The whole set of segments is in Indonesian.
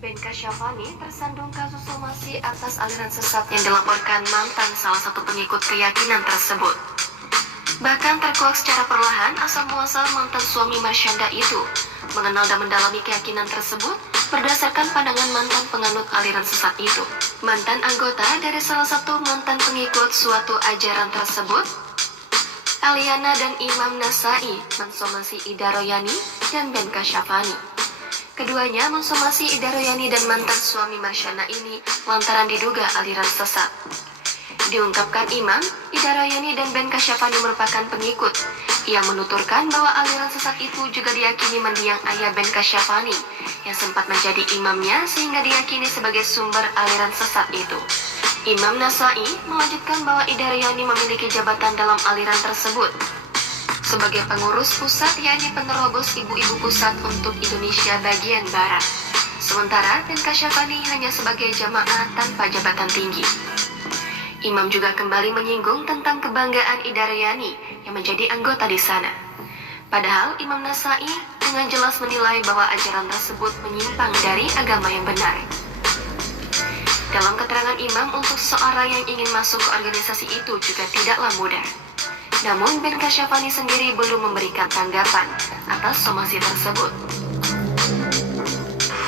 Ben Kasyafani tersandung kasus somasi atas aliran sesat yang dilaporkan mantan salah satu pengikut keyakinan tersebut. Bahkan terkuak secara perlahan asal-muasal mantan suami Marsyanda itu mengenal dan mendalami keyakinan tersebut berdasarkan pandangan mantan penganut aliran sesat itu. Mantan anggota dari salah satu mantan pengikut suatu ajaran tersebut, Aliana dan Imam Nasai, mensomasi Ida Royani dan Ben Kasyafani. Keduanya mensomasi Ida Royani dan mantan suami Marsyanda ini lantaran diduga aliran sesat. Diungkapkan Imam, Ida Royani dan Ben Kasyafani merupakan pengikut. Ia menuturkan bahwa aliran sesat itu juga diyakini mendiang ayah Ben Kasyafani yang sempat menjadi imamnya sehingga diyakini sebagai sumber aliran sesat itu. Imam Nasai melanjutkan bahwa Ida Royani memiliki jabatan dalam aliran tersebut sebagai pengurus pusat, yakni penerobos ibu-ibu pusat untuk Indonesia bagian Barat. Sementara Ben Kasyafani hanya sebagai jamaah tanpa jabatan tinggi. Imam juga kembali menyinggung tentang kebanggaan Ida Royani yang menjadi anggota di sana. Padahal Imam Nasai dengan jelas menilai bahwa ajaran tersebut menyimpang dari agama yang benar. Dalam keterangan Imam untuk seorang yang ingin masuk ke organisasi itu juga tidaklah mudah. Namun Ben Kasyafani sendiri belum memberikan tanggapan atas somasi tersebut.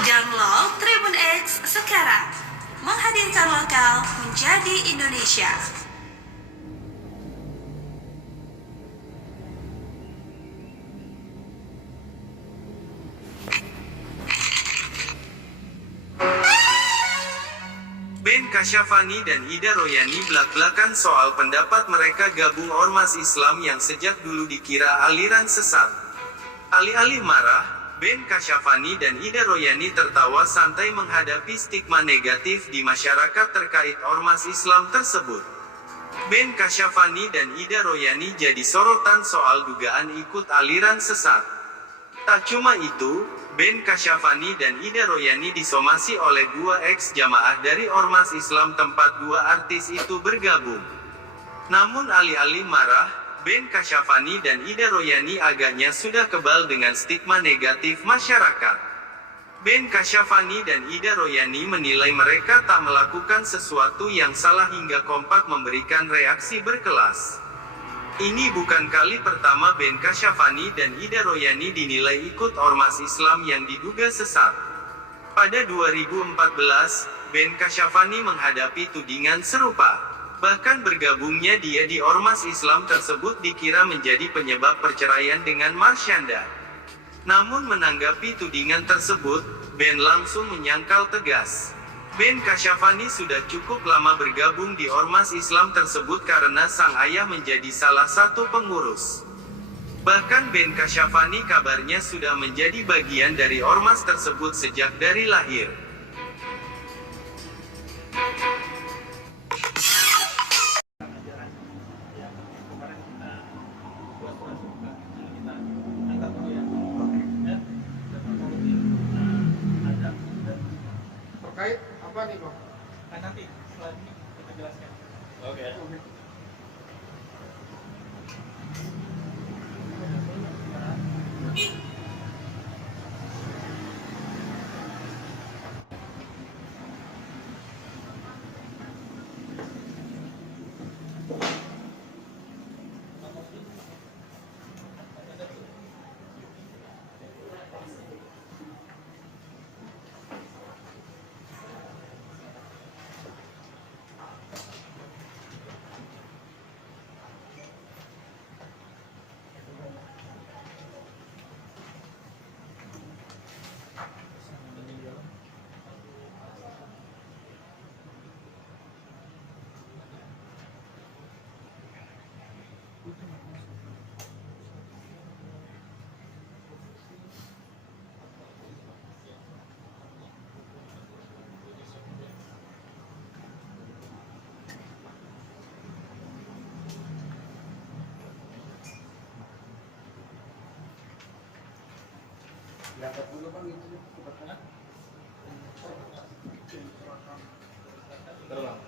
Download Tribun X sekarang, menghadirkan lokal menjadi Indonesia. Ben Kasyafani dan Ida Royani belak-belakan soal pendapat mereka gabung ormas Islam yang sejak dulu dikira aliran sesat. Alih-alih marah, Ben Kasyafani dan Ida Royani tertawa santai menghadapi stigma negatif di masyarakat terkait ormas Islam tersebut. Ben Kasyafani dan Ida Royani jadi sorotan soal dugaan ikut aliran sesat. Tak cuma itu, Ben Kasyafani dan Ida Royani disomasi oleh dua ex-jamaah dari ormas Islam tempat dua artis itu bergabung. Namun alih-alih marah, Ben Kasyafani dan Ida Royani agaknya sudah kebal dengan stigma negatif masyarakat. Ben Kasyafani dan Ida Royani menilai mereka tak melakukan sesuatu yang salah hingga kompak memberikan reaksi berkelas. Ini bukan kali pertama Ben Kasyafani dan Ida Royani dinilai ikut ormas Islam yang diduga sesat. Pada 2014, Ben Kasyafani menghadapi tudingan serupa. Bahkan bergabungnya dia di ormas Islam tersebut dikira menjadi penyebab perceraian dengan Marsyanda. Namun menanggapi tudingan tersebut, Ben langsung menyangkal tegas. Ben Kasyafani sudah cukup lama bergabung di ormas Islam tersebut karena sang ayah menjadi salah satu pengurus. Bahkan Ben Kasyafani kabarnya sudah menjadi bagian dari ormas tersebut sejak dari lahir. Terkait apa nih Bang? Nah, nanti setelah ini kita jelaskan. Oke. Diangkat dulu Bang itu. Terulang.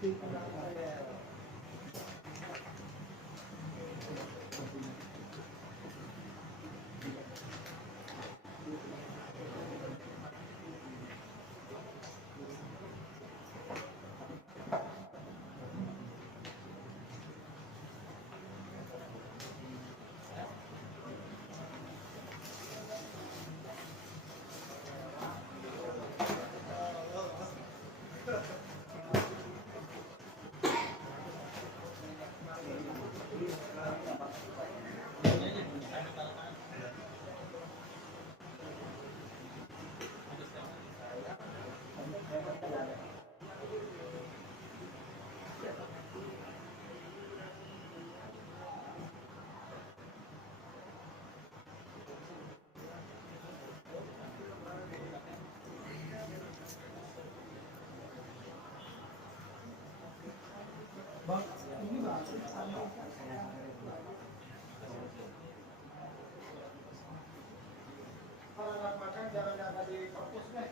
Kalau makan jangan di kampus deh.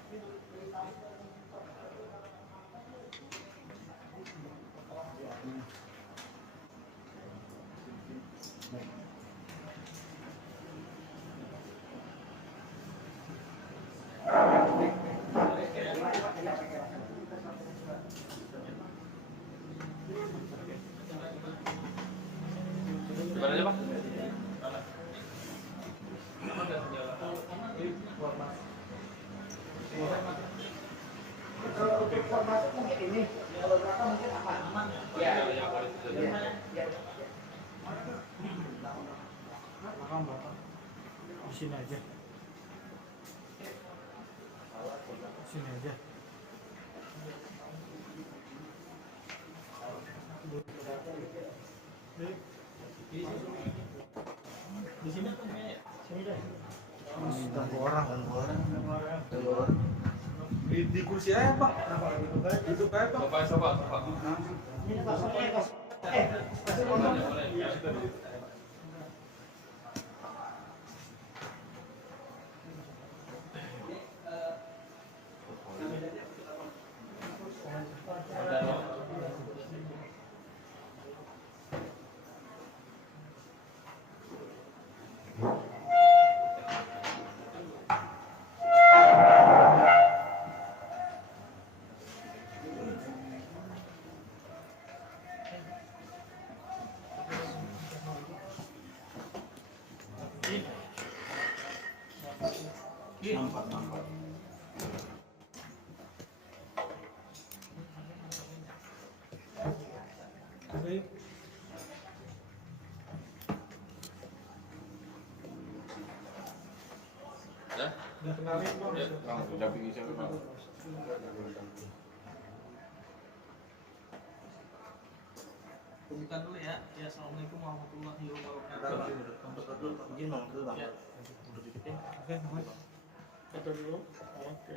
Gimana aja, Pak? Untuk format mungkin ini, kalau belakang mungkin aman. Ya. Belakang di sini aja, sini aja. Di sini tuh sini deh. Ganggu orang. Di kursi aja Pak. Duduk aja Pak. Bapak, sofa. Ini kosongnya kosong. Kasih kosong. Nampak. Ya? Kenalin Bang. Ya, langsung dampingi saya, Pak. Bukan dulu ya. Ya, assalamualaikum warahmatullahi wabarakatuh. Ya. Oke, kata dulu. Oke.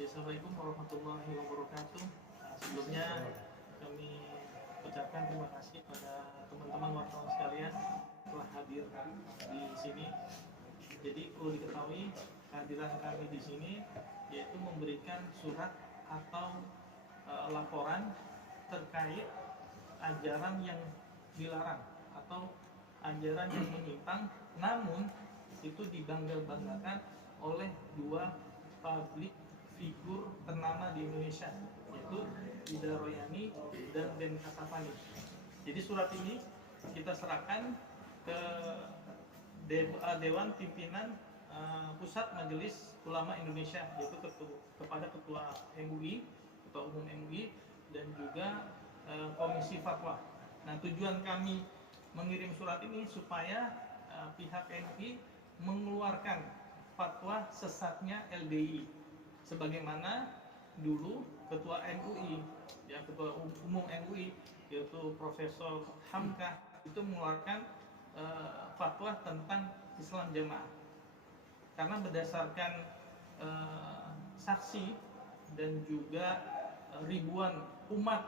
Ya, assalamualaikum warahmatullahi wabarakatuh. Nah, sebelumnya kami ucapkan terima kasih pada teman-teman wartawan sekalian telah hadir di sini. Jadi perlu diketahui kehadiran kami di sini yaitu memberikan surat atau laporan terkait ajaran yang dilarang atau ajaran yang menyimpang, namun itu dibangga-banggakan oleh dua publik figur ternama di Indonesia, yaitu Ida Royani dan Ben Kasyafani. Jadi surat ini kita serahkan ke Dewan Pimpinan Pusat Majelis Ulama Indonesia, yaitu kepada Ketua MUI, Ketua Umum MUI, dan juga Komisi Fatwa. Nah, tujuan kami mengirim surat ini supaya pihak MUI mengeluarkan fatwa sesatnya LDI, sebagaimana dulu Ketua MUI, ya Ketua Umum MUI, yaitu Profesor Hamka, itu mengeluarkan fatwa tentang Islam Jamaah. Karena berdasarkan saksi dan juga ribuan umat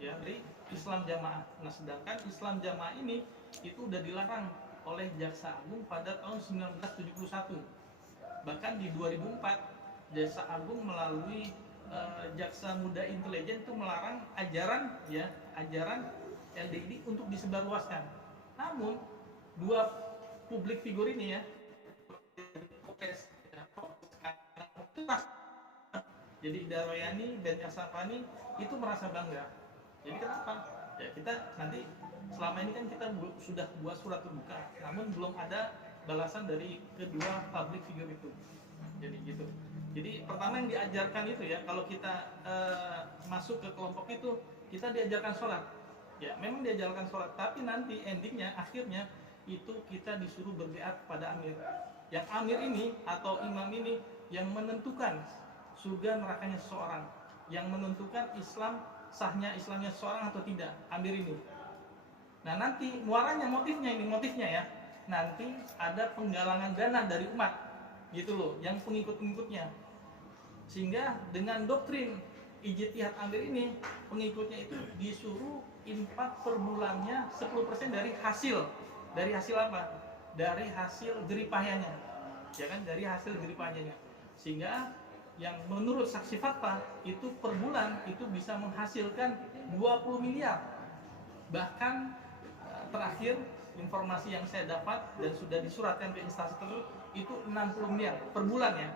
ya dari Islam Jamaah. Nah, sedangkan Islam Jamaah ini itu udah dilarang oleh Jaksa Agung pada tahun 1971. Bahkan di 2004 Jaksa Agung melalui Jaksa Muda Intelijen itu melarang ajaran LDI untuk disebarluaskan. Namun dua publik figur ini ya, jadi Ida Royani dan Kasyafani itu merasa bangga. Jadi kenapa? Ya kita nanti selama ini kan kita sudah buat surat terbuka, namun belum ada balasan dari kedua public figure itu. Jadi gitu. Jadi pertama yang diajarkan itu ya, kalau kita masuk ke kelompok itu, kita diajarkan sholat. Ya memang diajarkan sholat, tapi nanti endingnya, akhirnya itu kita disuruh berbeat pada amir. Yang amir ini atau imam ini yang menentukan surga nerakanya seseorang, yang menentukan sahnya Islamnya seseorang atau tidak, amir ini. Nah nanti muaranya, motifnya ya, nanti ada penggalangan dana dari umat, gitu loh, yang pengikut-pengikutnya. Sehingga dengan doktrin ijtihad amir ini, pengikutnya itu disuruh infak per bulannya 10% dari hasil apa? Dari hasil jeripayanya, ya kan, dari hasil jeripayanya. Sehingga yang menurut saksi fakta itu per bulan itu bisa menghasilkan 20 miliar. Bahkan terakhir informasi yang saya dapat dan sudah disuratkan ke instansi tersebut itu 60 miliar per bulan ya.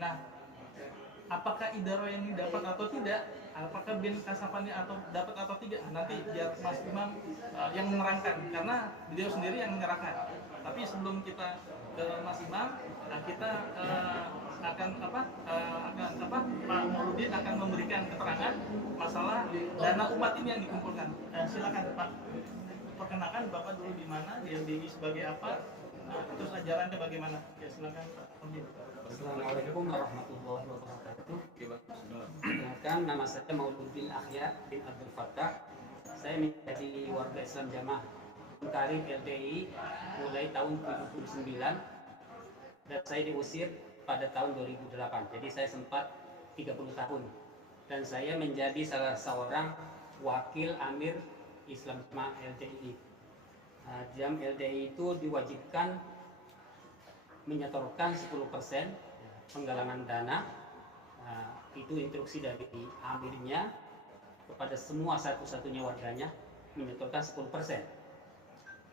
Nah, apakah Ida Royani dapat atau tidak, apakah Ben Kasyafani atau dapat atau tidak, nanti biar Mas Imam yang menerangkan, karena beliau sendiri yang menyerahkan. Tapi sebelum kita ke Mas Imam, kita akan Pak Mauludin akan memberikan keterangan masalah dana umat ini yang dikumpulkan. Silakan Pak, perkenalkan Bapak dulu di mana, di LDI sebagai apa, terus ajarannya bagaimana? Ya silakan Pak Mauludin. Assalamualaikum warahmatullahi wabarakatuh. Perkenalkan, nama saya Mauludin Ahya bin Abdul Fattah. Saya menjadi warga Islam Jamaah Karim LDI mulai tahun 79 dan saya diusir pada tahun 2008. Jadi saya sempat 30 tahun dan saya menjadi salah seorang wakil Amir Islam Jamaah LDI. Jam LDI itu diwajibkan menyetorkan 10% penggalangan dana. Itu instruksi dari amirnya kepada semua satu-satunya warganya menyetorkan 10%.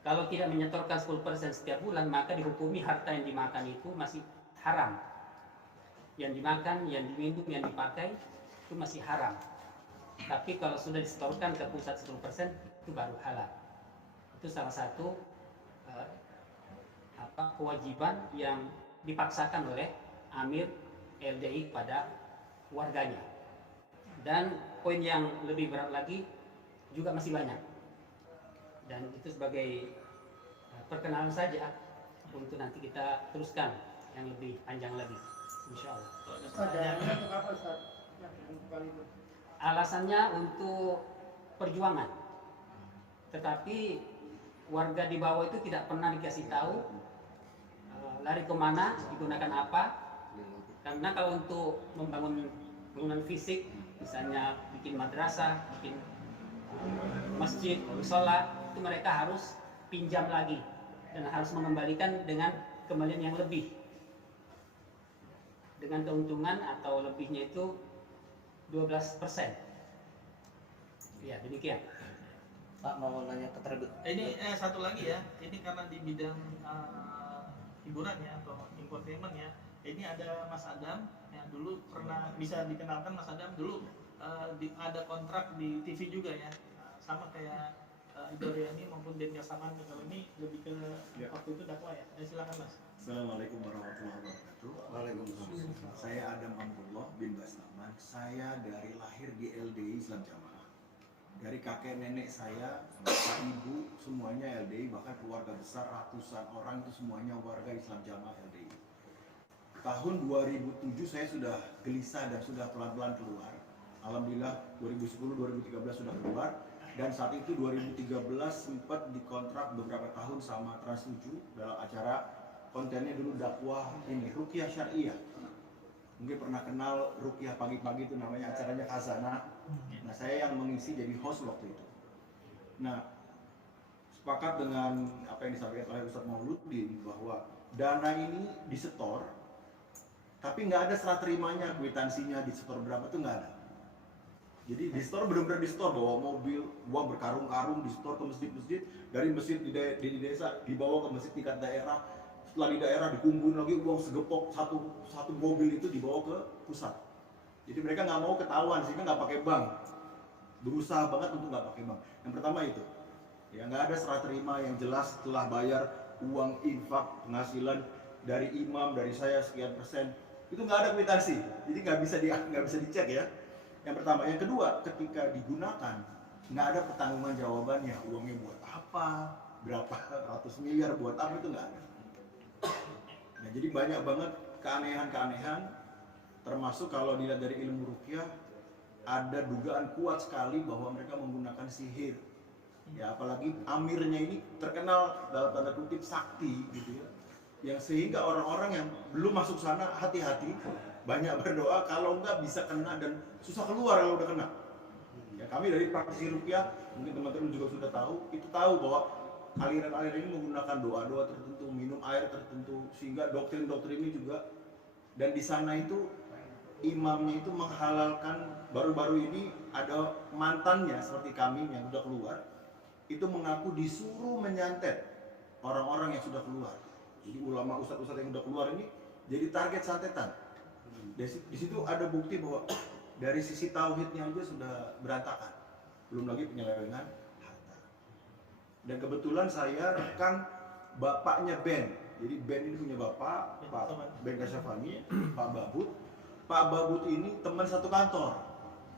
Kalau tidak menyetorkan 10% setiap bulan, maka dihukumi harta yang dimakan itu masih haram. Yang dimakan, yang diminum, yang dipakai itu masih haram. Tapi kalau sudah disetorkan ke pusat 10%, itu baru halal. Itu salah satu kewajiban yang dipaksakan oleh Amir LDI pada warganya. Dan poin yang lebih berat lagi juga masih banyak. Dan itu sebagai perkenalan saja untuk nanti kita teruskan yang lebih panjang lagi, insya Allah. Untuk apa Ustaz? Alasannya untuk perjuangan, tetapi warga di bawah itu tidak pernah dikasih tahu lari kemana, digunakan apa. Karena kalau untuk membangun bangunan fisik, misalnya bikin madrasah, bikin masjid, sholat, itu mereka harus pinjam lagi dan harus mengembalikan dengan kembalian yang lebih, dengan keuntungan atau lebihnya itu 12%. Ya demikian. Pak mau nanya ke terlebih. Ini satu lagi ya, ini karena di bidang hiburan ya atau infotainment ya. Ini ada Mas Adam yang dulu pernah, bisa dikenalkan Mas Adam dulu ada kontrak di TV juga ya, sama kayak Ida Royani maupun Den Kasyafani. Kalau ini lebih ke waktu itu dakwah ya. Silakan Mas. Assalamualaikum warahmatullahi wabarakatuh. Waalaikumsalam. Saya Adam Abdullah bin Baslaman. Saya dari lahir di LDI Islam Jamaah. Dari kakek nenek saya, bapak ibu semuanya LDI, bahkan keluarga besar ratusan orang itu semuanya warga Islam Jamaah LDI. Tahun 2007 saya sudah gelisah dan sudah pelan-pelan keluar. Alhamdulillah 2010-2013 sudah keluar. Dan saat itu 2013 sempat dikontrak beberapa tahun sama Trans7 dalam acara kontennya dulu dakwah ini, Ruqyah Syariah. Mungkin pernah kenal Ruqyah pagi-pagi, itu namanya acaranya Khazanah. Nah saya yang mengisi jadi host waktu itu. Nah sepakat dengan apa yang disampaikan oleh Ustadz Mauludin bahwa dana ini disetor Tapi nggak ada serah terimanya, kwitansinya di store berapa tuh nggak ada. Jadi di store benar-benar di store, bawa mobil, uang berkarung-karung di store ke masjid-masjid, dari masjid di desa dibawa ke masjid tingkat daerah, setelah di daerah dikumpulin lagi uang segepok, satu mobil itu dibawa ke pusat. Jadi mereka nggak mau ketahuan sehingga nggak pakai bank, berusaha banget untuk nggak pakai bank. Yang pertama itu, ya nggak ada serah terima yang jelas setelah bayar uang infak penghasilan dari imam, dari saya sekian persen, itu nggak ada kwitansi, jadi nggak bisa dicek ya. Yang pertama, yang kedua, ketika digunakan nggak ada pertanggungjawaban jawabannya, uangnya buat apa, berapa ratus miliar buat apa, itu nggak ada. Nah, jadi banyak banget keanehan-keanehan, termasuk kalau dilihat dari ilmu ruqyah ada dugaan kuat sekali bahwa mereka menggunakan sihir. Ya apalagi amirnya ini terkenal dalam tanda kutip sakti gitu ya. Yang sehingga orang-orang yang belum masuk sana hati-hati, banyak berdoa kalau enggak bisa kena dan susah keluar kalau udah kena. Ya kami dari praktisi ruqyah, mungkin teman-teman juga sudah tahu, itu tahu bahwa aliran-aliran ini menggunakan doa-doa tertentu, minum air tertentu, sehingga doktrin-doktrin ini juga. Dan di sana itu imamnya itu menghalalkan, baru-baru ini ada mantannya seperti kami yang sudah keluar, itu mengaku disuruh menyantet orang-orang yang sudah keluar. Jadi ulama ustadz-ustadz yang sudah keluar ini jadi target santetan. Di situ ada bukti bahwa dari sisi tauhidnya aja sudah berantakan, belum lagi penyelewengan harta. Dan kebetulan saya rekan bapaknya Ben. Jadi Ben ini punya bapak, Pak Ben Kasyafani, Pak Babut. Pak Babut ini teman satu kantor.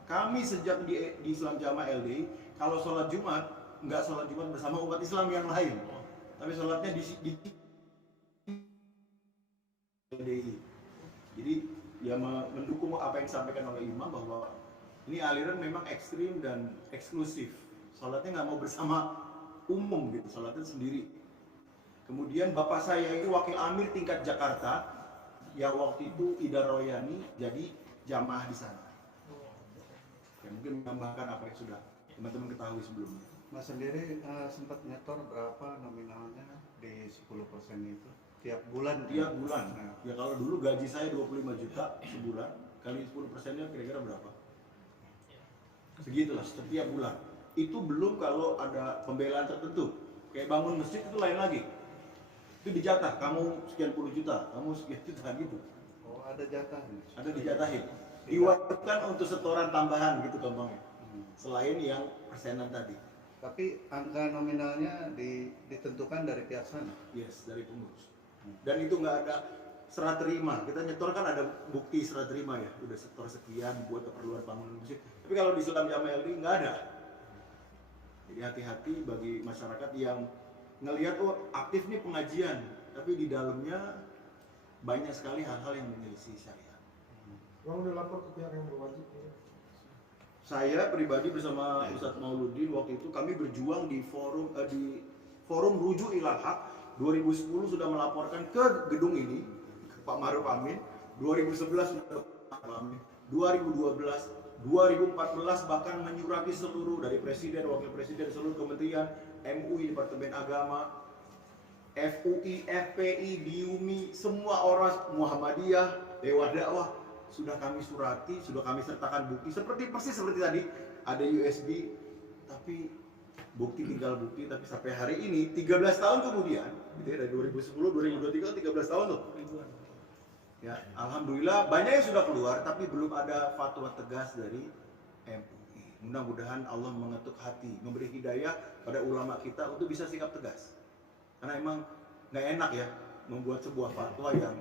Kami sejak di Islam Jamaah LDI, kalau sholat Jumat, nggak sholat Jumat bersama umat Islam yang lain, tapi sholatnya di LDI. Jadi ya mendukung apa yang disampaikan oleh imam bahwa ini aliran memang ekstrim dan eksklusif. Sholatnya nggak mau bersama umum gitu, sholatnya sendiri. Kemudian bapak saya itu wakil amir tingkat Jakarta, yang waktu itu Ida Royani jadi jamaah di sana. Ya, mungkin menambahkan apa yang sudah teman-teman ketahui sebelumnya. Mas sendiri sempat nyetor berapa nominalnya di 10% itu tiap bulan? Tiap bulan. Nah, ya kalau dulu gaji saya 25 juta sebulan, kali 10%-nya kira-kira berapa? Segitulah setiap bulan. Itu belum kalau ada pembelaan tertentu. Kayak bangun masjid itu lain lagi. Itu dijatah, kamu sekian puluh juta, kamu sekian juta gitu. Oh, ada jatahnya. Ada dijatahin. Diwajibkan untuk setoran tambahan gitu gampangnya. Selain yang persenan tadi. Tapi angka nominalnya ditentukan dari pihak sana. Yes, dari pengurus. Dan itu nggak ada serah terima. Kita nyetor kan ada bukti serah terima ya. Udah setor sekian buat keperluan bangunan masjid. Tapi kalau di Islam Jamaah LDI nggak ada. Jadi hati-hati bagi masyarakat yang ngelihat oh aktif nih pengajian, tapi di dalamnya banyak sekali hal-hal yang menyelisih syariat. Uang udah lapor ke pihak yang berwajib. Saya pribadi bersama Ustadz Mauludin waktu itu kami berjuang di forum Rujuk Ilal Haq 2010 sudah melaporkan ke gedung ini ke Pak Maruf Amin, 2011 sudah ke Pak Maruf Amin, 2012 2014 bahkan menyurati seluruh dari presiden, wakil presiden, seluruh kementerian, MUI, Departemen Agama, FUI, FPI, DIUMI, semua orang Muhammadiyah, Dewa Dakwah sudah kami surati, sudah kami sertakan bukti persis seperti tadi ada USB, tapi bukti tinggal bukti. Tapi sampai hari ini 13 tahun kemudian, gitu ya, dari 2010, 2023, 13 tahun loh. Ya, alhamdulillah banyak yang sudah keluar, tapi belum ada fatwa tegas dari MUI. Mudah-mudahan Allah mengetuk hati, memberi hidayah pada ulama kita untuk bisa sikap tegas. Karena emang nggak enak ya membuat sebuah fatwa yang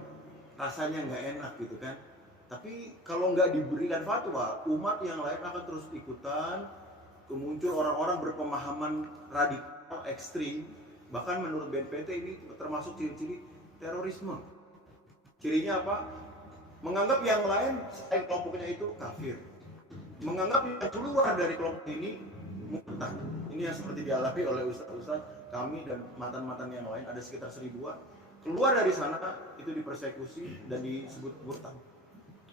rasanya nggak enak gitu kan. Tapi kalau nggak diberikan fatwa, umat yang lain akan terus ikutan. Muncul orang-orang berpemahaman radikal ekstrim. Bahkan menurut BNPT ini termasuk ciri-ciri terorisme. Cirinya apa? Menganggap yang lain selain kelompoknya itu kafir. Menganggap yang keluar dari kelompok ini murtad. Ini yang seperti dialami oleh ustaz-ustaz kami dan mantan-mantan yang lain, ada sekitar 1000-an. Keluar dari sana itu dipersekusi dan disebut murtad.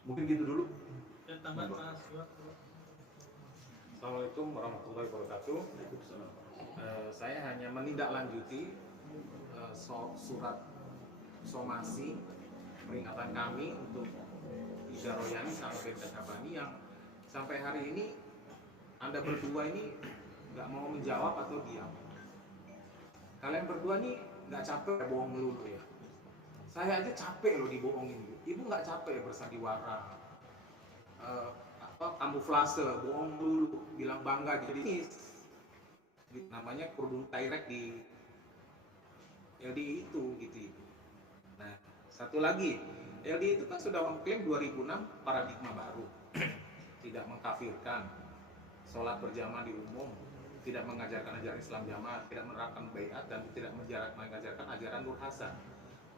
Mungkin gitu dulu. Dan tambahan Mas Iwan. Assalamualaikum warahmatullahi wabarakatuh. Saya hanya menindaklanjuti surat somasi peringatan kami untuk Ida Royani sama Ben Kasyafani yang sampai hari ini Anda berdua ini nggak mau menjawab atau diam. Kalian berdua nih nggak capek bohong melulu ya? Saya aja capek loh dibohongin. Ibu nggak capek bersandiwara, kamuflase, bohong melulu, bilang bangga jadi ini namanya kerudung tairek di LDI itu gitu. Nah, satu lagi, LDI itu kan sudah mengklaim 2006 paradigma baru, tidak mengkafirkan, sholat berjamaah di umum, tidak mengajarkan ajaran Islam jamaah, tidak menerapkan baiat dan tidak mengajarkan ajaran Nur Hasan.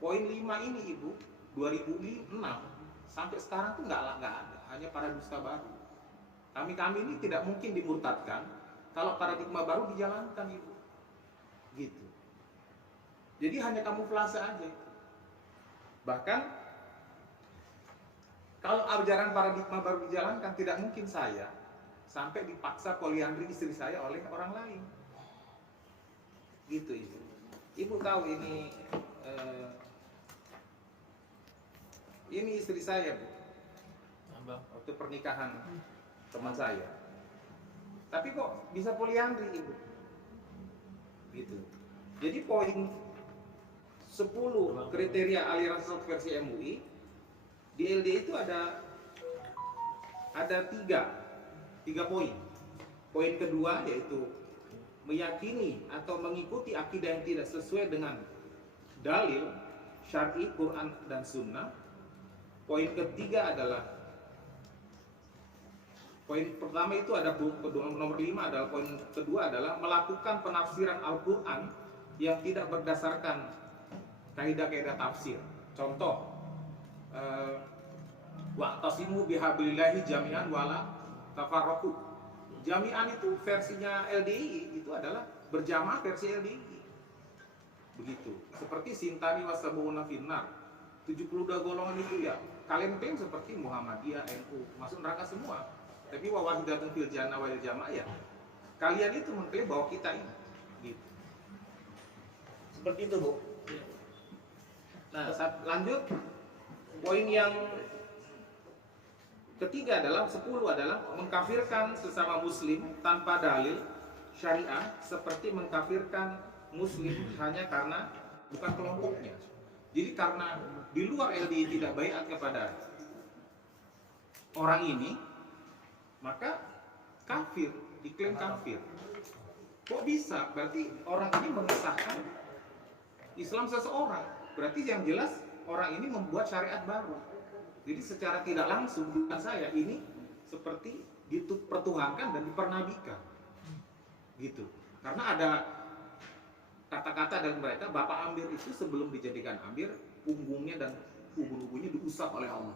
Poin 5 ini Ibu, 2006 sampai sekarang tuh nggak ada, hanya paradigma baru. Kami ini tidak mungkin dimurtadkan kalau paradigma baru dijalankan Ibu, gitu. Jadi hanya kamuflase aja. Bahkan kalau ajaran paradigma baru dijalankan, tidak mungkin saya sampai dipaksa poliandri istri saya oleh orang lain. Gitu Ibu. Ibu tahu ini istri saya, Bu. Waktu pernikahan teman saya. Tapi kok bisa poliandri Ibu? Gitu. Jadi poin 10 kriteria aliran sesat versi MUI di LDI itu ada tiga poin. Poin kedua yaitu meyakini atau mengikuti akidah yang tidak sesuai dengan dalil syar'i Quran dan Sunnah. Poin ketiga adalah poin pertama itu ada nomor 5 adalah poin kedua adalah melakukan penafsiran Al-Quran yang tidak berdasarkan kaidah-kaidah tafsir. Contoh, wa'tasimu bihablillahi jami'an wala tafarraqu. Jami'an itu versinya LDI itu adalah berjamaah versi LDI. Begitu. Seperti sintani wasabuna finnar. 72 golongan itu ya kalian klaim seperti Muhammadiyah, NU, masuk neraka semua. Tapi wa wahidatun fil jannah wal jamaah ya. Kalian itu mengklaim bahwa kita ini gitu. Seperti itu, Bu. Nah, lanjut poin yang ketiga adalah 10 adalah mengkafirkan sesama muslim tanpa dalil syariah seperti mengkafirkan muslim hanya karena bukan kelompoknya. Jadi karena di luar LDI tidak baiat kepada orang ini, maka kafir, diklaim kafir. Kok bisa? Berarti orang ini mengesahkan Islam seseorang. Berarti yang jelas orang ini membuat syariat baru. Jadi secara tidak langsung bukan saya ini seperti dipertuhankan dan dipernabikan. Gitu. Karena ada kata-kata dari mereka, Bapak Amir itu sebelum dijadikan Amir, punggungnya dan ubun-ubunnya diusap oleh Allah.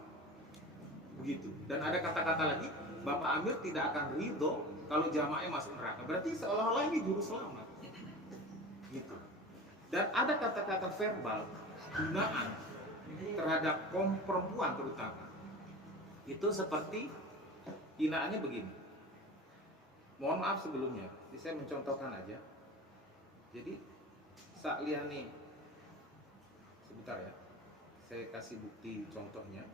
Begitu. Dan ada kata-kata lagi, Bapak Amir tidak akan ridho kalau jamaahnya masuk neraka. Berarti seolah-olah ini juru selamat. Gitu. Dan ada kata-kata verbal hinaan terhadap kaum perempuan terutama. Itu seperti hinaannya begini. Mohon maaf sebelumnya, saya mencontohkan aja. Jadi Sa'liani, sebentar ya, saya kasih bukti contohnya.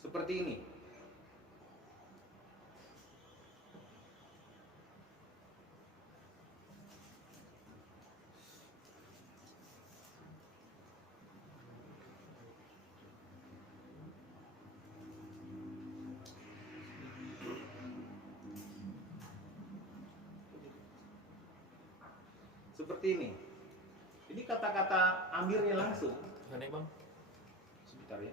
Seperti ini. Seperti ini. Ini kata-kata Amirnya langsung. Aneh Bang. Sebentar ya.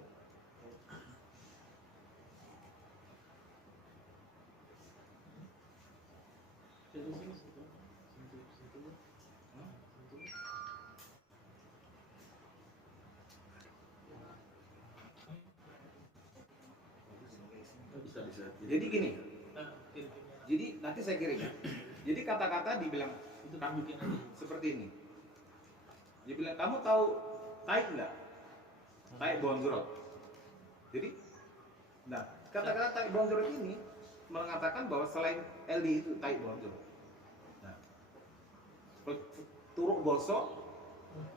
Jadi gini. Jadi nanti saya kirim. Jadi kata-kata dibilang Itu kan bikin aja. seperti ini. Dia bilang, kamu tahu taik enggak? Taik bonjrot. Jadi, nah kata-kata taik bonjrot ini mengatakan bahwa selain LDI itu tai borjo. Nah, turuk bosok,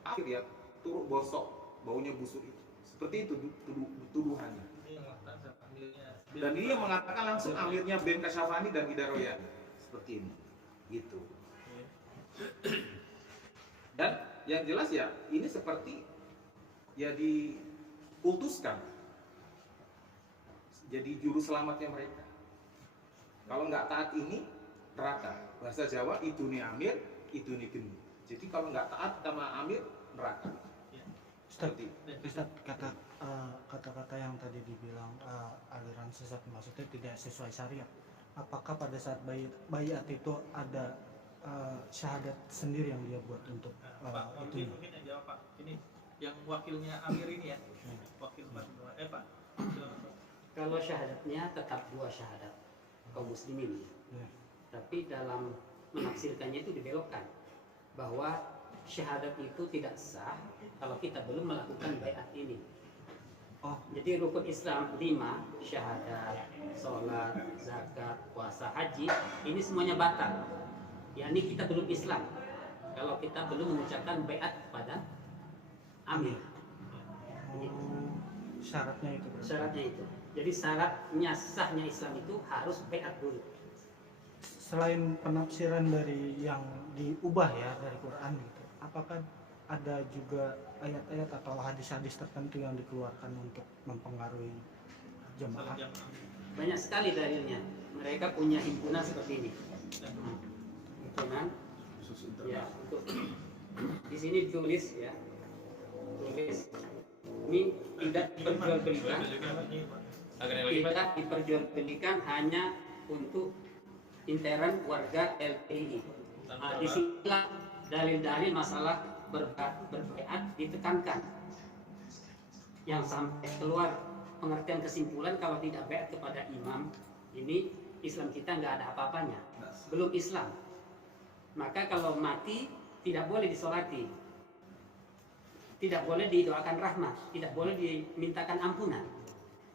akhir ya, turuk bosok, baunya busuk itu. Seperti itu tuduhannya. Dan ini yang mengatakan langsung amirnya Ben Kasyafani dan Ida Royani. Seperti ini. Gitu. Dan yang jelas ya, ini seperti ya dikultuskan. Jadi juru selamatnya mereka. Kalau nggak taat ini, neraka. Bahasa Jawa, itu nih amir, itu nih geni. Jadi kalau nggak taat sama amir, neraka. Ustaz, kata-kata yang tadi dibilang aliran sesat maksudnya tidak sesuai syariat. Apakah pada saat bayat itu ada syahadat sendiri yang dia buat untuk itu? Mungkin yang jawab Pak. Ini yang wakilnya Amir ini ya. Wakil Pak. Kalau syahadatnya tetap 2 syahadat kaum muslimin. Tapi dalam menafsirkannya itu dibelokkan bahwa syahadat itu tidak sah kalau kita belum melakukan baiat ini. Jadi rukun Islam 5, syahadat, sholat, zakat, puasa, haji, ini semuanya batal. yakni kita belum Islam kalau kita belum mengucapkan baiat kepada amir. Syaratnya itu. Syaratnya itu. Jadi syaratnya sahnya Islam itu harus baiat dulu. Selain penafsiran dari yang diubah ya dari Quran gitu, apakah ada juga ayat-ayat atau hadis-hadis tertentu yang dikeluarkan untuk mempengaruhi jemaah? Banyak sekali dalilnya. Mereka punya himpunan seperti ini. Himpunan. Ya, untuk di sini ditulis ya. Tulis ini tidak diperjualbelikan. Tidak diperjualbelikan hanya untuk intern warga LPI. Nah, di sinilah dalil-dalil masalah berbaiat ditekankan. Yang sampai keluar pengertian kesimpulan kalau tidak baiat kepada imam, ini Islam kita nggak ada apa-apanya, belum Islam. Maka kalau mati tidak boleh disolati, tidak boleh didoakan rahmat, tidak boleh dimintakan ampunan,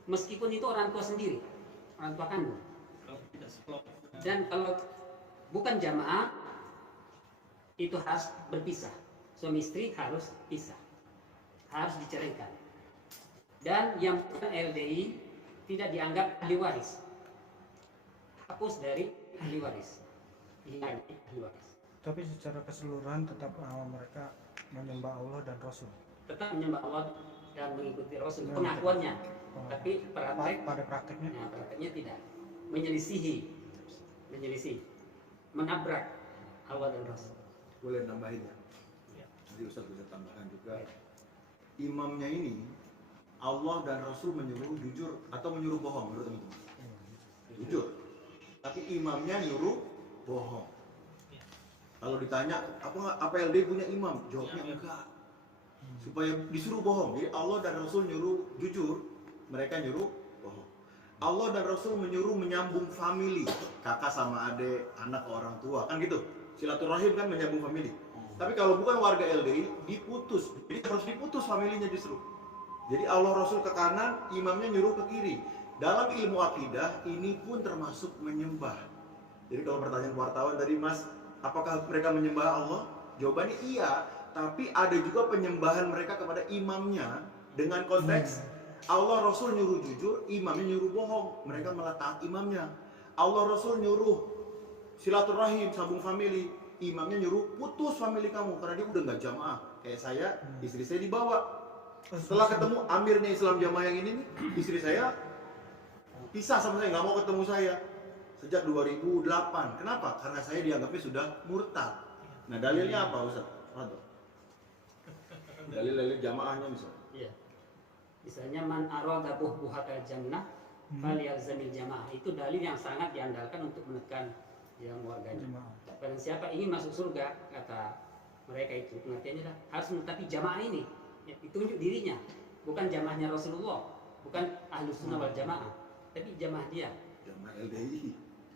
meskipun itu orang tua sendiri, orang tua kandung. Dan kalau bukan jamaah, itu harus berpisah. Suami istri harus pisah, harus diceraikan. Dan yang bukan LDI tidak dianggap ahli waris, hapus dari ahli waris. Ahli waris. Tapi secara keseluruhan tetap mereka menyembah Allah dan Rasul. Tetap menyembah Allah dan mengikuti Rasul, pengakuannya. Tapi pada prakteknya? Ya, prakteknya tidak. Menyelisihi, menabrak Allah dan Rasul. Boleh nambahin ya? Jadi Ustaz bisa tambahkan juga. Imamnya ini Allah dan Rasul menyuruh jujur atau menyuruh bohong menurut teman-teman? Jujur. Tapi imamnya nyuruh bohong. Kalau ditanya apa LD punya imam? Jawabnya enggak. Supaya disuruh bohong. Jadi Allah dan Rasul nyuruh jujur, mereka nyuruh bohong. Allah dan Rasul menyuruh menyambung famili, kakak sama adik, anak ke orang tua, kan gitu. Silaturahim kan menyambung famili. Tapi kalau bukan warga LDI, diputus. Jadi harus diputus familinya justru. Jadi Allah Rasul ke kanan, imamnya nyuruh ke kiri. Dalam ilmu akidah, ini pun termasuk menyembah. Jadi kalau pertanyaan wartawan tadi, Mas, apakah mereka menyembah Allah? Jawabannya iya, tapi ada juga penyembahan mereka kepada imamnya dengan konteks Allah Rasul nyuruh jujur, imamnya nyuruh bohong. Mereka malah taat imamnya. Allah Rasul nyuruh silaturahim, sambung famili, imamnya nyuruh putus famili kamu karena dia udah nggak jamaah. Kayak saya, istri saya dibawa. Setelah ketemu amirnya Islam jamaah yang ini nih, istri saya pisah sama saya, nggak mau ketemu saya sejak 2008. Kenapa? Karena saya dianggapnya sudah murtad. Nah dalilnya apa Ustaz? Dalil jamaahnya misalnya. Iya. Misalnya man arada buhatal jannah falyalzamil jamaah. Itu dalil yang sangat diandalkan untuk menekan yang warganya. Dan siapa ingin masuk surga, kata mereka itu pengertiannya adalah harus menetapi jamaah ini. Ya, ditunjuk dirinya, bukan jamaahnya Rasulullah, bukan ahlus sunnah wal jamaah, tapi jamaah dia. Jamaah LDI.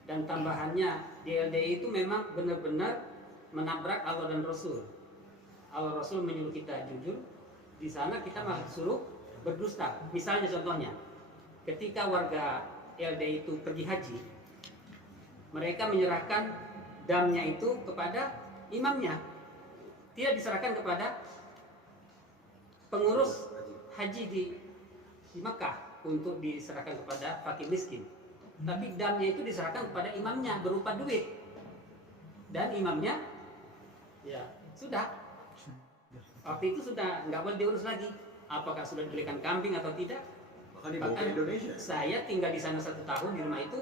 Dan tambahannya di LDI itu memang benar-benar menabrak Allah dan Rasul. Allah Rasul menyuruh kita jujur, di sana kita malah suruh berdusta. Misalnya contohnya, ketika warga LDI itu pergi haji, mereka menyerahkan damnya itu kepada imamnya, tidak diserahkan kepada pengurus haji di Mekah untuk diserahkan kepada fakir miskin. Tapi damnya itu diserahkan kepada imamnya berupa duit, dan imamnya ya sudah, waktu itu sudah nggak boleh diurus lagi apakah sudah dibelikan kambing atau tidak. Bahkan saya tinggal di sana 1 tahun di rumah itu,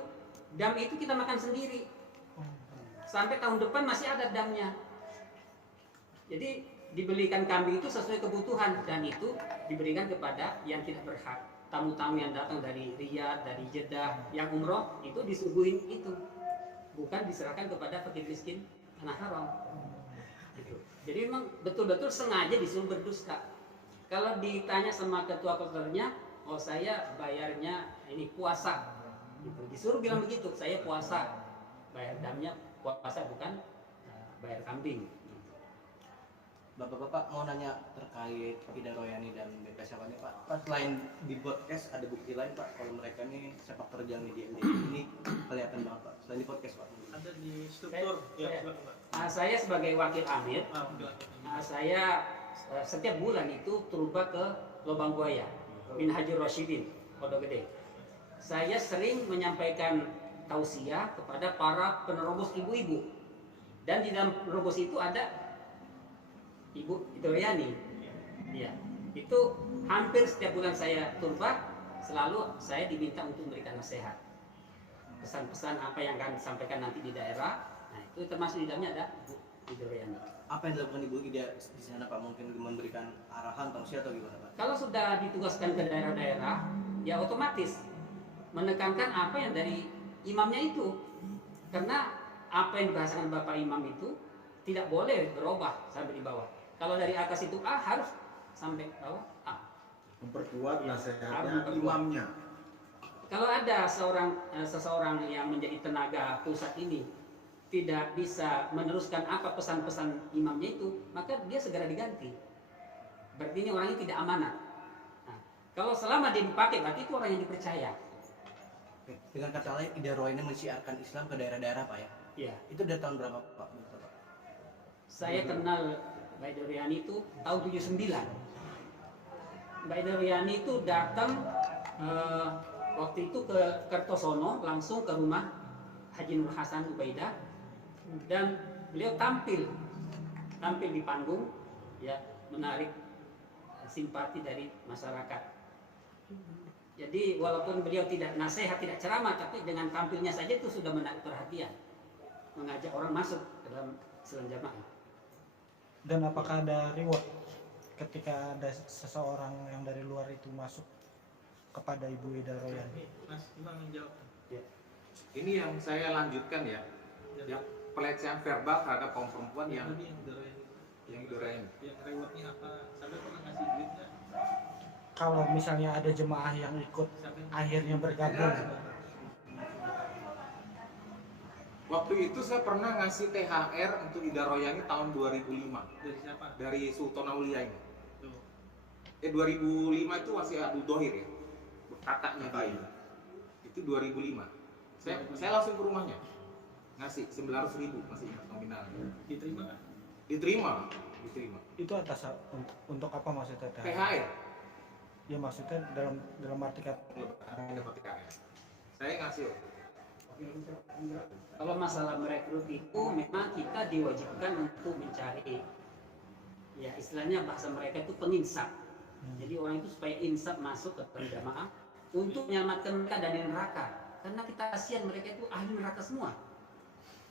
dam itu kita makan sendiri sampai tahun depan masih ada damnya. Jadi dibelikan kambing itu sesuai kebutuhan, dan itu diberikan kepada yang tidak berhak. Tamu-tamu yang datang dari Riyadh, dari Jeddah, yang umroh itu disuguhin itu, bukan diserahkan kepada fakir miskin tanah haram. Gitu. Jadi memang betul-betul sengaja disuruh berdusta. Kalau ditanya sama ketua kloternya, oh saya bayarnya ini puasa, gitu. Disuruh bilang begitu, saya puasa, bayar damnya puasa bukan bayar kambing. Bapak-bapak mau nanya terkait Ida Royani dan BK Syafani Pak. Pak, selain di podcast ada bukti lain Pak kalau mereka ini sepak terjang di LDI ini kelihatan banget Pak. Selain di podcast Pak. Ada di struktur. Saya sebagai wakil amir, saya setiap bulan itu turba ke Lubang Buaya, Minhajul Rasyidin, Pondok Gede. Saya sering menyampaikan tausiah kepada para penerobos ibu-ibu, dan di dalam penerobos itu ada Ibu Royani. Ya, itu hampir setiap bulan saya turba, selalu saya diminta untuk memberikan nasihat, pesan-pesan apa yang akan disampaikan nanti di daerah. Nah, itu termasuk di dalamnya ada Ibu Royani. Apa yang dilakukan Ibu Ida di sana Pak? Mungkin memberikan arahan, tausiah atau gimana Pak? Kalau sudah ditugaskan ke daerah-daerah, ya otomatis menekankan apa yang dari imamnya itu, karena apa yang dibahasakan Bapak Imam itu tidak boleh berubah sampai di bawah. Kalau dari atas itu A harus sampai bawah A. Memperkuat nasihatnya imamnya. Kalau ada seseorang yang menjadi tenaga pusat ini tidak bisa meneruskan apa pesan-pesan imamnya itu, maka dia segera diganti. Berarti ini orangnya tidak amanat. Nah, kalau selama dia dipakai, berarti itu orang yang dipercaya. Dengan kata lain, Ida Royani mensiarkan Islam ke daerah-daerah Pak ya? Iya. Itu dari tahun berapa Pak? Saya kenal Mbak Ida Royani itu tahun 79. Mbak Ida Royani itu datang waktu itu ke Kertosono, langsung ke rumah Haji Nur Hasan Ubaidah, dan beliau tampil di panggung, ya, menarik simpati dari masyarakat. Jadi walaupun beliau tidak nasihat, tidak ceramah, tapi dengan tampilnya saja itu sudah menarik perhatian, mengajak orang masuk ke dalam Islam Jamaah. Dan apakah ada reward ketika ada seseorang yang dari luar itu masuk kepada Ibu Ida Royani? Mas Imam menjawab. Ya. Ini yang saya lanjutkan ya, yang pelecehan verbal terhadap kaum perempuan yang Ida Royani. Yang rewardnya apa? Sampai pernah ngasih duit nggak? Kalau misalnya ada jemaah yang ikut akhirnya bergabung, waktu itu saya pernah ngasih THR untuk Ida Royani tahun 2005. Dari siapa? Dari Sultan Aulia ini. 2005 itu masih Abdul Dohir ya, kakaknya dia. Itu 2005. Saya langsung ke rumahnya, ngasih 900.000 masih nominal. Diterima nggak? Diterima. itu atas untuk apa maksudnya? THR. Ya maksudnya dalam arti kata. Saya ngasih. Kalau masalah merekrut itu memang kita diwajibkan untuk mencari, ya istilahnya bahasa mereka itu penginsaf. Jadi orang itu supaya insaf masuk ke dalam jamaah untuk menyelamatkan mereka dari neraka, karena kita kasihan mereka itu ahli neraka semua.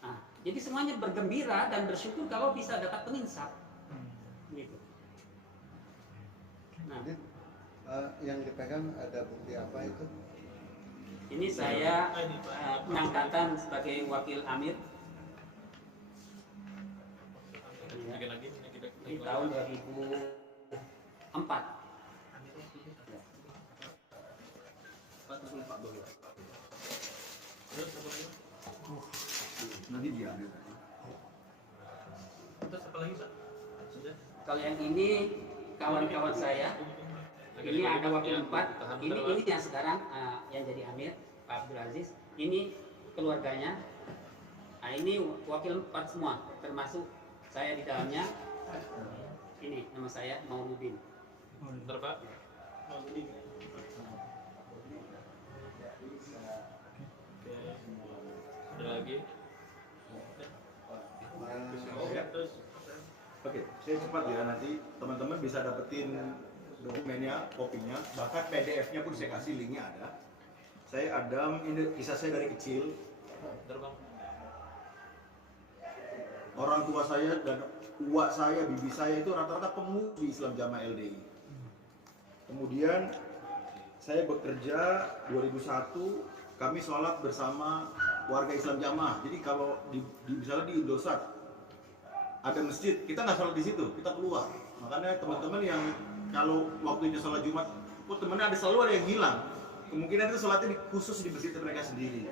Nah, jadi semuanya bergembira dan bersyukur kalau bisa dapat penginsaf. Gitu. Nah, yang dipegang ada bukti apa itu? ini saya pengangkatan sebagai wakil amir di tahun 2004. Nanti diambil. Terus apa lagi Pak? Sudah? Kalau yang ini kawan-kawan saya, ini ada wakil 4, ini yang sekarang yang jadi amir, Pak Abdul Aziz. Ini keluarganya, Nah ini wakil 4 semua, termasuk saya di dalamnya. Ini nama saya Mauludin. Bentar Pak. Oke. Ada lagi? Oke, saya cepat ya, nanti teman-teman bisa dapetin dokumennya, kopinya, bahkan PDF-nya pun saya kasih, linknya ada. Saya Adam, ini kisah saya dari kecil. Bentar Bang. Orang tua saya dan uak saya, bibi saya itu rata-rata pengurus di Islam Jamaah LDI. Kemudian saya bekerja 2001, kami sholat bersama warga Islam Jamaah. Jadi kalau misalnya di Indosat ada masjid, kita nggak sholat di situ, kita keluar. Makanya teman-teman yang kalau waktunya sholat Jumat, temennya selalu ada yang hilang. Kemungkinan itu sholatnya khusus di masjid mereka sendiri.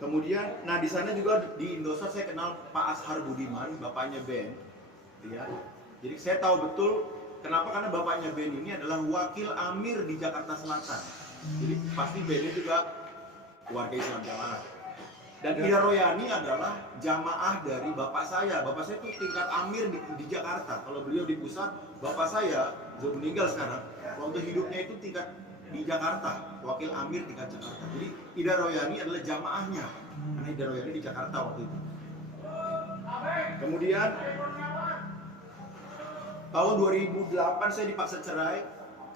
Kemudian, nah di sana juga di Indosat saya kenal Pak Ashar Budiman, bapaknya Ben, ya. Jadi saya tahu betul kenapa, karena bapaknya Ben ini adalah wakil amir di Jakarta Selatan. Jadi pasti Ben juga warga Islam Jamaah. Dan Ida Royani adalah jamaah dari bapak saya. Bapak saya itu tingkat amir di Jakarta. Kalau beliau di pusat, bapak saya sudah meninggal sekarang. Waktu hidupnya itu tingkat di Jakarta, wakil amir tingkat Jakarta. Jadi Ida Royani adalah jamaahnya, karena Ida Royani di Jakarta waktu itu. Kemudian tahun 2008 saya dipaksa cerai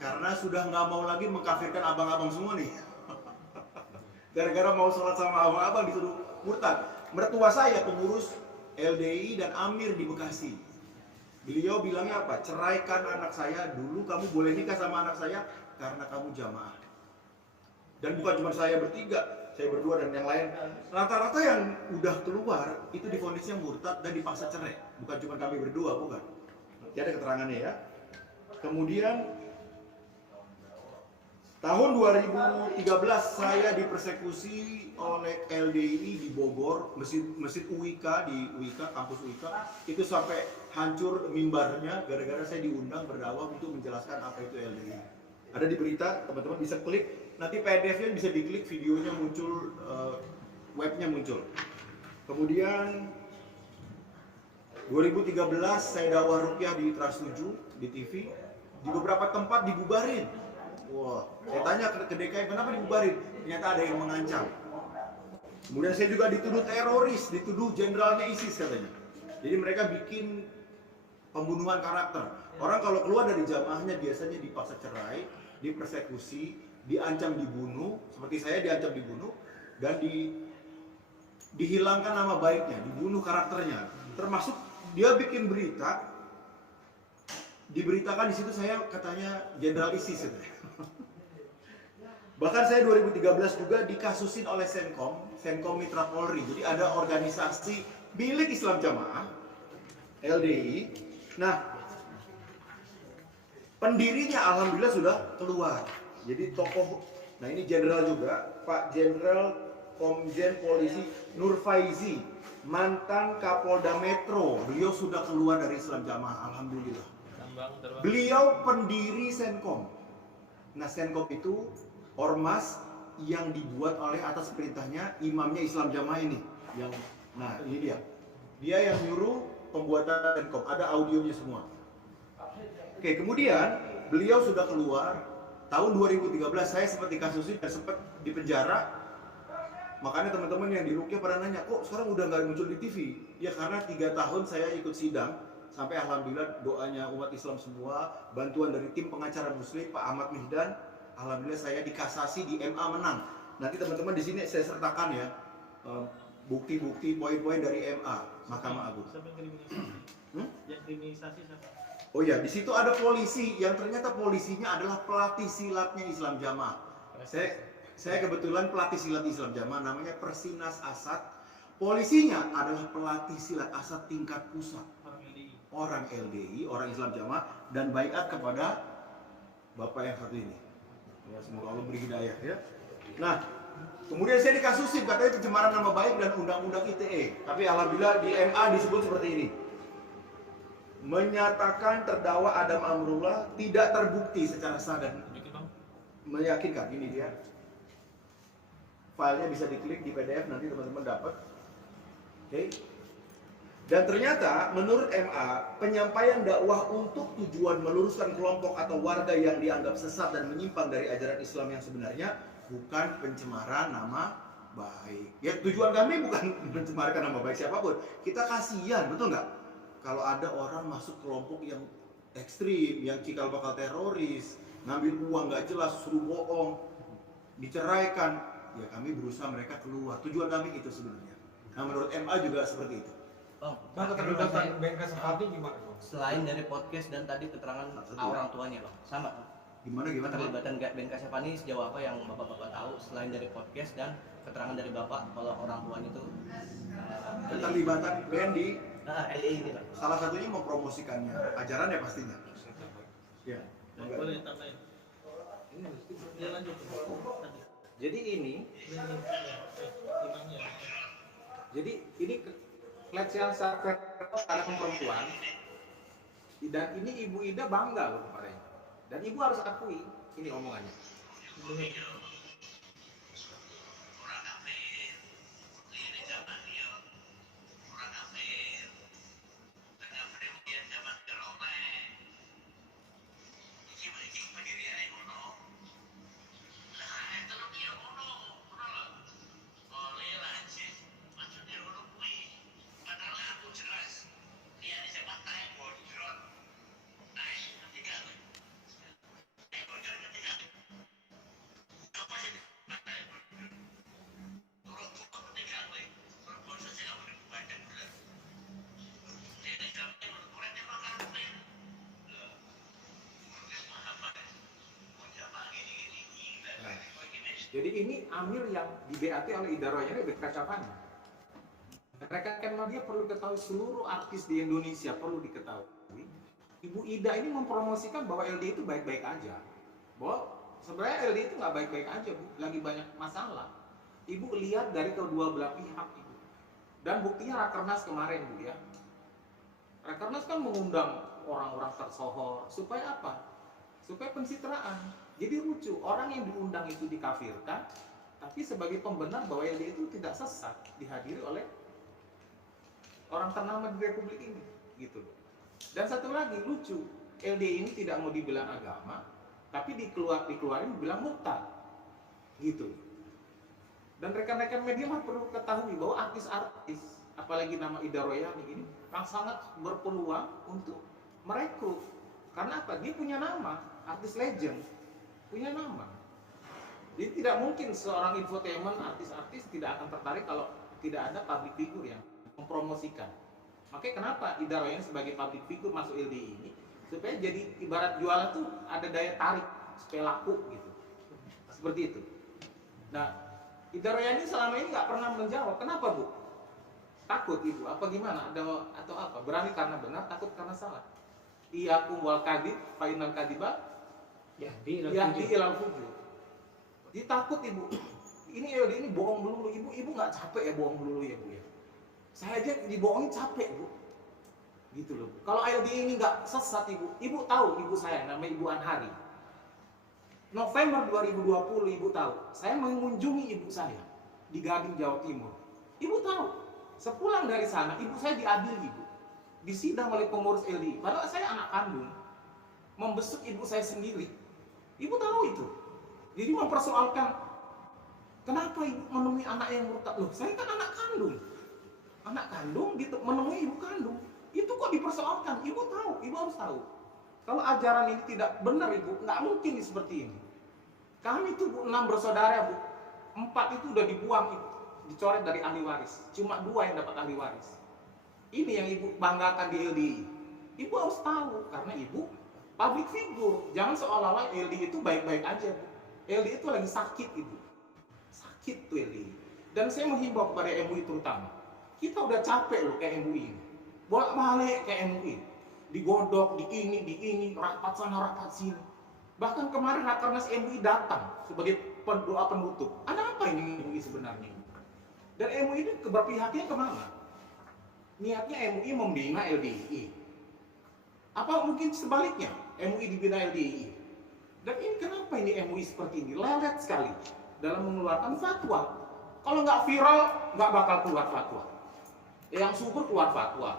karena sudah nggak mau lagi mengkafirkan abang-abang semua nih. Gara-gara mau sholat sama abang-abang disuruh murtad. Mertua saya pengurus LDI dan amir di Bekasi. Beliau bilangnya apa? Ceraikan anak saya dulu, kamu boleh nikah sama anak saya karena kamu jamaah. Dan bukan cuma saya bertiga, saya berdua dan yang lain. Rata-rata yang udah keluar itu divonisnya murtad dan dipaksa cerai. Bukan cuma kami berdua, bukan. Nanti ada keterangannya ya. Kemudian tahun 2013 saya dipersekusi oleh LDI di Bogor, masjid UIK di UIK, kampus UIK. Itu sampai hancur mimbarnya gara-gara saya diundang berdakwah untuk menjelaskan apa itu LDI. Ada di berita, teman-teman bisa klik, nanti PDF-nya bisa diklik, videonya muncul, webnya muncul. Kemudian 2013 saya dakwah ruqyah di Trans 7 di TV, di beberapa tempat dibubarin. Wah, saya tanya ke DKI kenapa dibubarin? Ternyata ada yang mengancam. Kemudian saya juga dituduh teroris, dituduh jenderalnya ISIS katanya. Jadi mereka bikin pembunuhan karakter. Orang kalau keluar dari jamaahnya biasanya dipaksa cerai, dipersekusi, diancam dibunuh, seperti saya diancam dibunuh, dan dihilangkan nama baiknya, dibunuh karakternya. Termasuk dia bikin berita, diberitakan di situ saya katanya jenderal ISIS. Bahkan saya 2013 juga dikasusin oleh Senkom Mitra Polri. Jadi ada organisasi milik Islam Jamaah LDI. Nah, pendirinya alhamdulillah sudah keluar. Jadi tokoh, nah ini jenderal juga, Pak Jenderal Komjen Polisi Nur Faizi, mantan Kapolda Metro. Beliau sudah keluar dari Islam Jamaah, alhamdulillah. Beliau pendiri Senkom. Nah, Senkom itu ormas yang dibuat oleh atas perintahnya imamnya Islam Jamaah ini. Nah, ini dia. Dia yang nyuruh pembuatan Senkom. Ada audionya semua. Oke, kemudian beliau sudah keluar. Tahun 2013 saya sempat dikasusin dan sempat dipenjara. Makanya teman-teman yang di Ruqyah pada nanya, kok sekarang udah nggak muncul di TV? Ya karena 3 tahun saya ikut sidang. Sampai alhamdulillah doanya umat Islam semua, bantuan dari tim pengacara muslim Pak Ahmad Mihdan, alhamdulillah saya dikasasi di MA menang. Nanti teman-teman di sini saya sertakan ya bukti-bukti poin-poin dari MA Mahkamah Agung. Siapa yang kriminalisasi? Yang kriminalisasi siapa? Oh ya, di situ ada polisi yang ternyata polisinya adalah pelatih silatnya Islam Jamaah. Saya kebetulan pelatih silat Islam Jamaah, namanya Persinas Asad. Polisinya adalah pelatih silat Asad tingkat pusat. Orang LDI, orang Islam Jamaah, dan baiat kepada bapak yang satu ini. Ya, semoga Allah beri hidayah ya. Nah, kemudian saya dikasusin katanya pencemaran nama baik dan undang-undang ITE. Tapi alhamdulillah di MA disebut seperti ini. Menyatakan terdakwa Adam Amrullah tidak terbukti secara sah dan meyakinkan. Ini dia. Filenya bisa diklik di PDF, nanti teman-teman dapat. Oke. Dan ternyata menurut MA, penyampaian dakwah untuk tujuan meluruskan kelompok atau warga yang dianggap sesat dan menyimpang dari ajaran Islam yang sebenarnya bukan pencemaran nama baik. Ya, tujuan kami bukan mencemarkan nama baik siapapun. Kita kasihan, betul nggak? Kalau ada orang masuk kelompok yang ekstrim, yang cikal bakal teroris, ngambil uang nggak jelas, suruh bohong, diceraikan, ya kami berusaha mereka keluar. Tujuan kami itu sebenarnya. Nah, menurut MA juga seperti itu. Bang, keterlibatan BNK Sefati gimana? Selain dari podcast dan tadi keterangan orang tuanya, Bang, sama. Gimana? Keterlibatan BNK Sefati sejauh apa yang bapak-bapak tahu selain dari podcast dan keterangan dari bapak kalau orang tuanya itu Keterlibatan BND, LDI ini, Bang. salah satunya mempromosikannya, ajaran ya pastinya. Ya. Boleh tambahin. Ya lanjut. Jadi ini Imamnya. Jadi ini pelecehan seksual terhadap perempuan, dan ini Ibu Ida bangga loh kemarin, dan Ibu harus akui ini omongannya. Jadi ini Amir yang di BAT oleh Ida Royani BK Syafani. Rekan media perlu ketahui, seluruh artis di Indonesia perlu diketahui. Ibu Ida ini mempromosikan bahwa LDI itu baik-baik aja. Bahwa sebenarnya LDI itu nggak baik-baik aja, Bu. Lagi banyak masalah. Ibu lihat dari kedua belah pihak, Ibu. Dan buktinya Rakernas kemarin, Bu, ya. Rakernas kan mengundang orang-orang tersohor. Supaya apa? Supaya pencitraan. Jadi lucu, orang yang diundang itu dikafirkan, tapi sebagai pembenar bahwa LDI itu tidak sesat, dihadiri oleh orang ternama di Republik ini, gitu loh. Dan satu lagi lucu, LDI ini tidak mau dibilang agama, tapi dikeluarin dibilang murtad, gitu. Dan rekan-rekan media mah perlu ketahui bahwa artis-artis, apalagi nama Ida Royani ini, yang sangat berpeluang untuk merekrut. Karena apa? Dia punya nama, artis legend, punya nama. Jadi tidak mungkin seorang infotainment, artis-artis tidak akan tertarik kalau tidak ada public figure yang mempromosikan. Makanya kenapa Ida Royani sebagai public figure masuk LDI ini, supaya jadi ibarat jualan tuh ada daya tarik supaya laku gitu. Seperti itu. Nah, Ida Royani selama ini nggak pernah menjawab. Kenapa, Bu? Takut Ibu? Apa gimana? Atau apa? Berani karena benar, takut karena salah. Iyakum wal kadib, fainal kadiba Yahdi ilal fujur. Jadi takut Ibu. Ini LDI ini bohong melulu. Ibu nggak capek ya bohong melulu ya, Bu, ya? Saya aja dibohongin capek, Bu. Gitu loh, Bu. Kalau LDI ini nggak sesat, Ibu tahu ibu saya namanya Ibu Anhari. November 2020 Ibu tahu, saya mengunjungi ibu saya di Gading, Jawa Timur. Ibu tahu, sepulang dari sana ibu saya diadili, Bu. Disidang oleh pengurus LDI. Padahal saya anak kandung, membesuk ibu saya sendiri. Ibu tahu itu. Jadi mempersoalkan, kenapa ibu menemui anak yang murtad? Loh, saya kan anak kandung. Anak kandung menemui ibu kandung. Itu kok dipersoalkan? Ibu tahu, ibu harus tahu. Kalau ajaran ini tidak benar, Ibu, nggak mungkin seperti ini. Kami tuh, Bu, 6 bersaudara, Bu. 4 itu udah dibuang, Ibu. Dicoret dari ahli waris. Cuma 2 yang dapat ahli waris. Ini yang Ibu banggakan di LDI. Ibu harus tahu, karena Ibu public figure. Jangan seolah-olah LDI itu baik-baik aja, Bu. LDI itu lagi sakit, Ibu. Sakit tuh LDI. Dan saya menghimbau kepada MUI terutama. Kita udah capek loh kayak MUI ini. Bolak-balik kayak MUI. Digodok, di ini, rapat sana, rapat sini. Bahkan kemarin Rakernas MUI datang sebagai doa penutup. Ada apa ini MUI sebenarnya? Dan MUI ini keberpihaknya kemana? Niatnya MUI membina LDI. Apa mungkin sebaliknya? MUI dibina LDI. Dan ini kenapa ini MUI seperti ini? Lelet sekali dalam mengeluarkan fatwa. Kalau nggak viral, nggak bakal keluar fatwa. Yang subur keluar fatwa.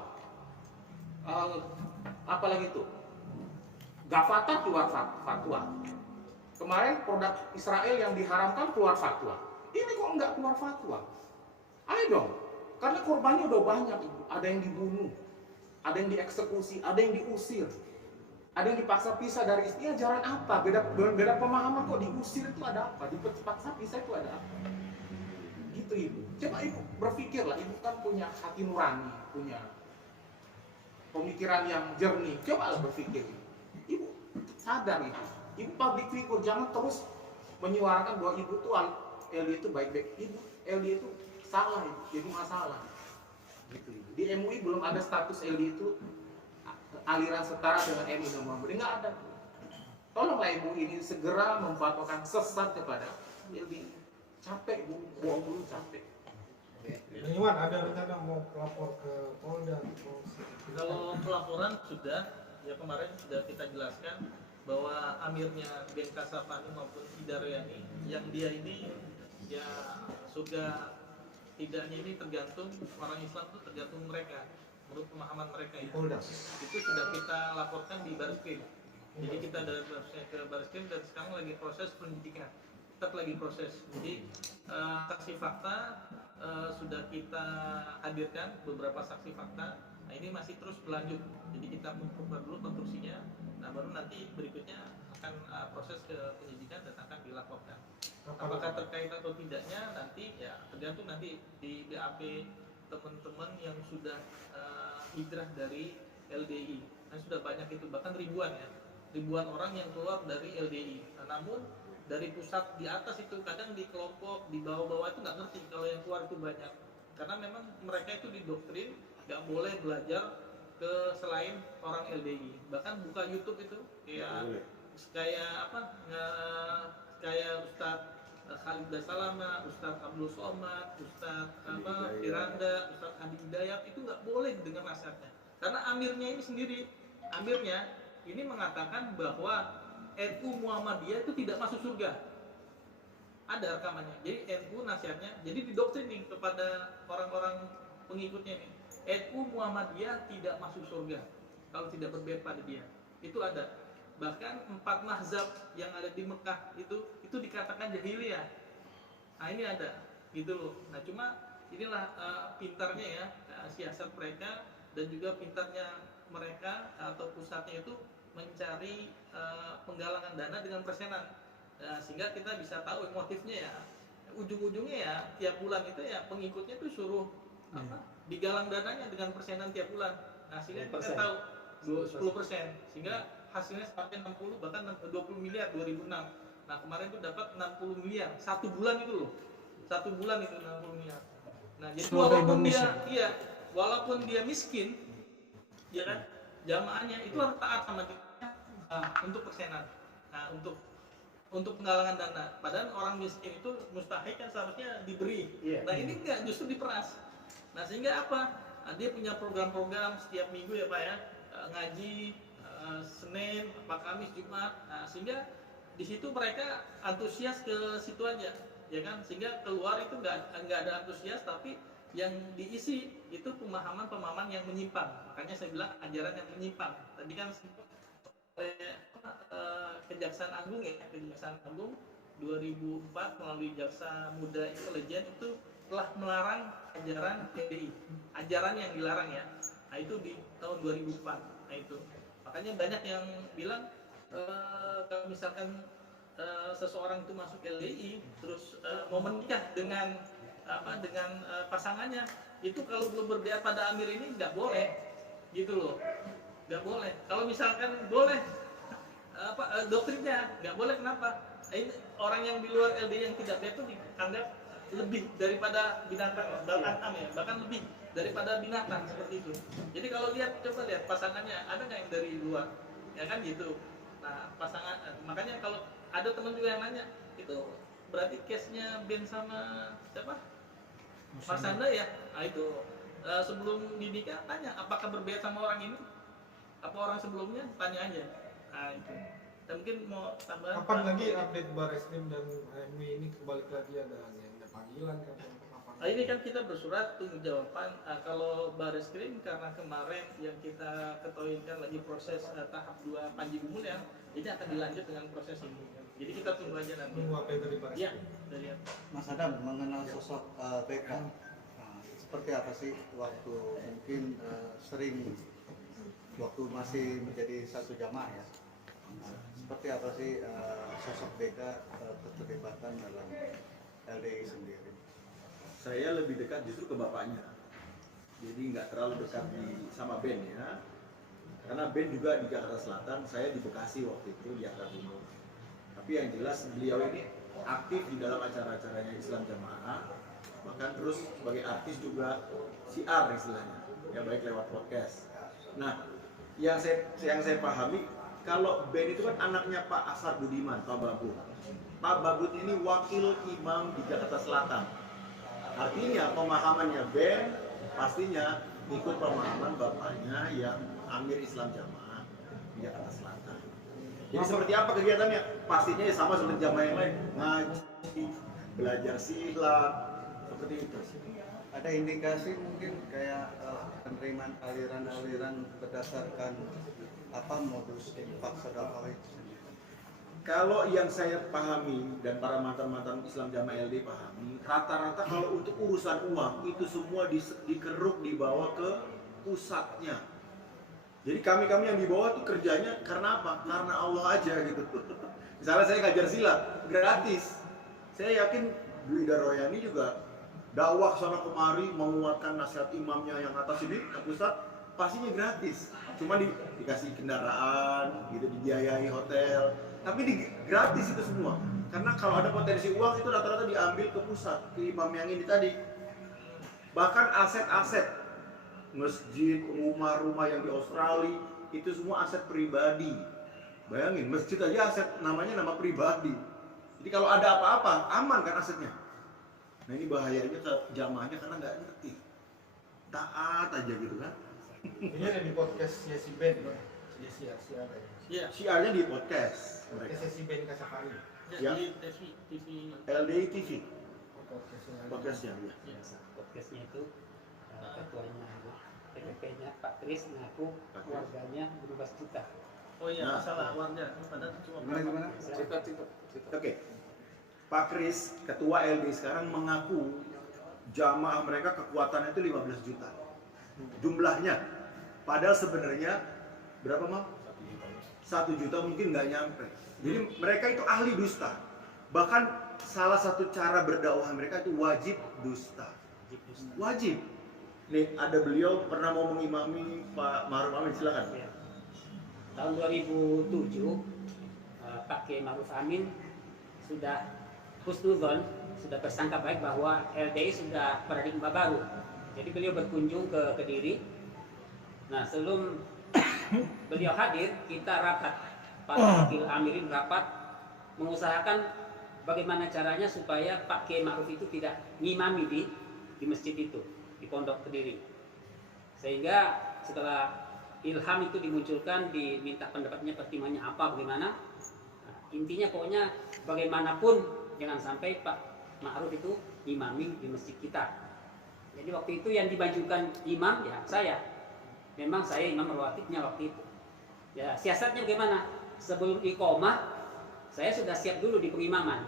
Apalagi itu? Gavatar keluar fatwa. Kemarin produk Israel yang diharamkan keluar fatwa. Ini kok nggak keluar fatwa? Ayo dong, karena korbannya udah banyak. Ada yang dibunuh, ada yang dieksekusi, ada yang diusir, ada yang dipaksa pisah dari istri. Ajaran apa? Beda pemahaman kok. Diusir itu ada apa? Dipaksa pisah itu ada apa? Gitu ibu. Coba ibu berpikirlah. Ibu kan punya hati nurani, punya pemikiran yang jernih. Coba berpikir. Ibu sadar itu. Ibu public figure, jangan terus menyuarakan bahwa ibu tuh LD itu baik-baik. Ibu LD itu salah, jadi masalah. Gitu, ibu. Di MUI belum ada status LD itu aliran setara dengan MUI dan Muhammadiyah, nggak ada. Tolonglah ibu ini segera memfatwakan sesat kepada LD. Capek bu, bohong dulu capek. Iwan, ada rencana mau lapor ke Polda? Kalau pelaporan sudah, ya kemarin sudah kita jelaskan bahwa amirnya Ben Kasafani maupun Ida Royani yang dia ini ya sudah tidaknya ini tergantung orang Islam itu tergantung mereka menurut pemahaman mereka ya. Itu sudah kita laporkan di Barreskrim. Jadi kita dari ke Barreskrim dan sekarang lagi proses penyidikan. Tetap lagi proses. Jadi saksi fakta sudah kita hadirkan beberapa saksi fakta. Nah ini masih terus berlanjut. Jadi kita memperkuat dulu konstruksinya. Nah baru nanti berikutnya akan proses ke penyidikan dan akan dilaporkan. Apakah terkait atau tidaknya nanti ya tergantung nanti di BAP teman-teman yang sudah hijrah dari LDI. Nah sudah banyak itu, bahkan ribuan ya, ribuan orang yang keluar dari LDI. Nah, namun dari pusat di atas itu kadang di kelompok di bawah-bawah itu nggak ngerti kalau yang keluar itu banyak, karena memang mereka itu didoktrin nggak boleh belajar ke selain orang LDI. Bahkan buka YouTube itu kayak apa kayak Ustadz Khalid Dasalama, Ustadz Abdul Somad, Ustadz Firanda, Ustadz Adi Hidayat itu nggak boleh dengar nasihatnya, karena amirnya ini sendiri, amirnya ini mengatakan bahwa NU Muhammadiyah itu tidak masuk surga. Ada rekamannya. Jadi NU nasihatnya, jadi didoktrin nih kepada orang-orang pengikutnya nih. NU Muhammadiyah tidak masuk surga kalau tidak berbayat pada dia. Itu ada. Bahkan 4 mazhab yang ada di Mekah itu dikatakan jahiliyah. Nah ini ada, gitu loh. Nah cuma inilah pintarnya ya siasat mereka dan juga pintarnya mereka atau pusatnya itu mencari penggalangan dana dengan persenan. Sehingga kita bisa tahu motifnya ya. Ujung-ujungnya ya tiap bulan itu ya pengikutnya itu suruh digalang dananya dengan persenan tiap bulan. Nah sehingga kita tahu 10%, sehingga hasilnya sampai 60 bahkan 20 miliar 2006. Nah kemarin itu dapat 60 miliar satu bulan itu loh, satu bulan itu 60 miliar. Nah jadi walaupun dia miskin, ya kan, jamaahnya itu harus taat sama dia untuk persenan, nah untuk penggalangan dana. Padahal orang miskin itu mustahil kan seharusnya diberi. Nah ini enggak, justru diperas. Nah sehingga apa? Nah, dia punya program-program setiap minggu ya Pak ya, ngaji Senin, Kamis, Jumat. Nah, sehingga di situ mereka antusias ke situ aja, ya kan? Sehingga keluar itu nggak ada antusias, tapi yang diisi itu pemahaman yang menyimpang. Makanya saya bilang ajaran yang menyimpang. Tadi kan oleh Kejaksaan Agung ya, Kejaksaan Agung 2004 melalui Jaksa Muda Intelijen itu telah melarang ajaran PDI, ajaran yang dilarang ya. Nah itu di tahun 2004. Nah itu makanya banyak yang bilang kalau misalkan seseorang itu masuk LDI terus mau menikah dengan pasangannya, itu kalau belum berbayat pada amir ini nggak boleh, gitu loh, nggak boleh. Kalau misalkan boleh doktrinnya nggak boleh. Kenapa? Ini orang yang di luar LDI yang tidak bayat itu dianggap lebih daripada binatang, bahkan lebih daripada binatang seperti itu. Jadi kalau coba lihat pasangannya ada nggak yang dari luar, ya kan gitu. Nah pasangan, makanya kalau ada teman juga yang nanya itu berarti case-nya Ben sama siapa? Marsanda ya. Nah itu sebelum dinikah tanya apakah berbayat sama orang ini? Apa orang sebelumnya? Tanya aja. Nah itu. Dan mungkin mau tambah. Kapan lagi update Barreskrim dan MUI ini kembali lagi ada panggilan kan? Kapan? Ini kan kita bersurat tunggu jawaban. Kalau Bareskrim karena kemarin yang kita ketahui kan lagi proses tahap 2 Panji Gumilang, ini akan dilanjut dengan proses ini. Jadi kita tunggu aja nanti. Tunggu apa dari Bareskrim? Iya, dari apa? Mas Adam mengenal sosok BK, seperti apa sih waktu mungkin sering waktu masih menjadi satu jamaah ya? Seperti apa sih sosok BK keterlibatan dalam LDI sendiri? Saya lebih dekat justru ke bapaknya. Jadi nggak terlalu dekat sama Ben ya. Karena Ben juga di Jakarta Selatan, saya di Bekasi waktu itu di Jakarta Timur. Tapi yang jelas beliau ini aktif di dalam acara-acaranya Islam Jamaah, bahkan terus sebagai artis juga siar istilahnya, ya baik lewat podcast. Nah, yang saya pahami, kalau Ben itu kan anaknya Pak Asar Budiman, Pak Babut. Pak Babut ini wakil imam di Jakarta Selatan. Artinya pemahamannya Ben pastinya ikut pemahaman bapaknya yang Amir Islam Jamaah di Jakarta Selatan. Jadi seperti apa kegiatannya? Pastinya ya sama seperti jamaah yang lain, ngaji, belajar silat, seperti itu. Ada indikasi mungkin kayak penerimaan aliran-aliran berdasarkan apa modus infak sedekah itu? Kalau yang saya pahami dan para mantan-mantan Islam Jamaah LD pahami, rata-rata kalau untuk urusan uang itu semua dikeruk dibawa ke pusatnya. Jadi kami-kami yang di bawah tuh kerjanya karena apa? Karena Allah aja gitu. Misalnya saya ngajar silat gratis. Saya yakin Bu Ida Royani juga dakwah sana kemari menguatkan nasihat imamnya yang atas ini ke pusat pastinya gratis. Cuma dikasih kendaraan, gitu dibiayai hotel, tapi gratis itu semua. Karena kalau ada potensi uang itu rata-rata diambil ke pusat, ke imam yang ini tadi. Bahkan aset-aset masjid, rumah-rumah yang di Australia itu semua aset pribadi. Bayangin, masjid aja aset namanya nama pribadi. Jadi kalau ada apa-apa, aman kan asetnya. Nah ini bahayanya ke jamaahnya karena nggak ngerti. Taat aja gitu kan. Ini ada di podcast si Ben, si ada ya. Iya. Siarnya di podcast mereka. Si Ben Kasafari. Ya. Di TV. LDI TV. Podcastnya. Podcastnya ya. Iya. Podcastnya itu ketuanya PPP-nya Pak Kris ngaku warganya 12 juta. Oh iya, Nah. masalah warga. Padahal cuma Gimana? Cerita. Oke. Pak Kris, ketua LDI sekarang mengaku jamaah mereka kekuatannya itu 15 juta. Jumlahnya. Padahal sebenarnya berapa, Mam? 1 juta mungkin nggak nyampe. Jadi mereka itu ahli dusta. Bahkan salah satu cara berdakwah mereka itu wajib dusta. Wajib. Nih ada beliau pernah mau mengimami Pak Ma'ruf Amin, silakan. Ya. Tahun 2007 Pak Kiai Ma'ruf Amin sudah husnuzon, sudah bersangka baik bahwa LDI sudah paradigma baru. Jadi beliau berkunjung ke Kediri. Nah sebelum beliau hadir, kita rapat, para wakil amirin rapat mengusahakan bagaimana caranya supaya Pak Kiai Ma'ruf itu tidak ngimami di masjid itu, di Pondok Kediri. Sehingga setelah ilham itu dimunculkan, diminta pendapatnya, pertimbangannya apa, bagaimana. Nah, intinya pokoknya bagaimanapun jangan sampai Pak Ma'ruf itu imami di masjid kita. Jadi waktu itu yang dimajukan imam ya saya. Memang saya imam rawatibnya waktu itu. Ya siasatnya bagaimana? Sebelum iqomah saya sudah siap dulu di pengimaman,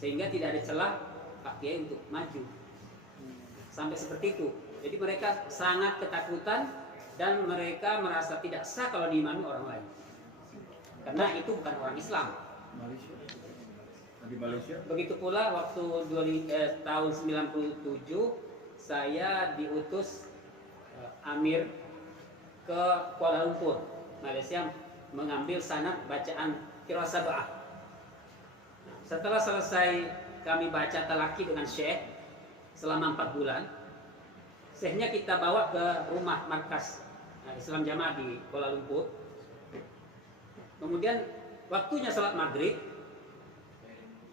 sehingga tidak ada celah Pak Kiai untuk maju. Sampai seperti itu. Jadi mereka sangat ketakutan dan mereka merasa tidak sah kalau diimami orang lain. Karena itu bukan orang Islam. Di Malaysia. Begitu pula waktu tahun 97 saya diutus Amir ke Kuala Lumpur, Malaysia, mengambil sanad bacaan Qiraah Sab'ah. Setelah selesai kami baca talaki dengan Syekh selama 4 bulan, Syekhnya kita bawa ke rumah markas Islam Jamaah di Kuala Lumpur. Kemudian waktunya sholat maghrib,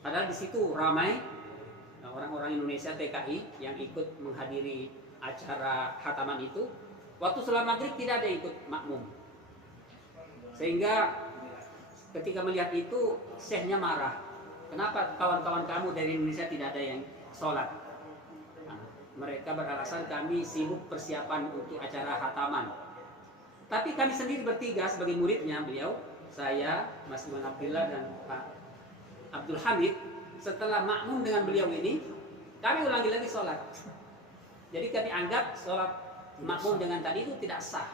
padahal di situ ramai orang-orang Indonesia TKI yang ikut menghadiri acara khataman itu. Waktu sholat maghrib tidak ada yang ikut makmum, sehingga ketika melihat itu Syekhnya marah. Kenapa kawan-kawan kamu dari Indonesia tidak ada yang sholat? Mereka beralasan kami sibuk persiapan untuk acara khataman. Tapi kami sendiri bertiga sebagai muridnya beliau, saya, Mas Iwan Abdillah dan Pak Abdul Hamid, setelah makmum dengan beliau ini, kami ulangi lagi sholat. Jadi kami anggap sholat makmum dengan tadi itu tidak sah.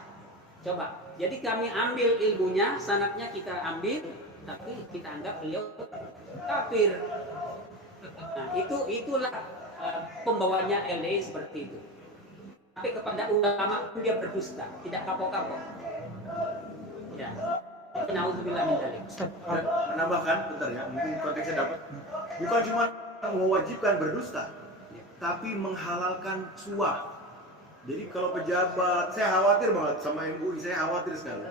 Coba, jadi kami ambil ilmunya, sanadnya kita ambil, tapi kita anggap beliau kafir. Nah, itulah pembawanya LDI seperti itu. Tapi kepada ulama pun dia berdusta, tidak kapok-kapok. Ya. Nauzubillah min dzalik. Menambahkan, bentar ya, mungkin konteksnya dapat. Bukan cuma mewajibkan berdusta, tapi menghalalkan suah. Jadi kalau pejabat, saya khawatir banget sama MUI, saya khawatir sekali.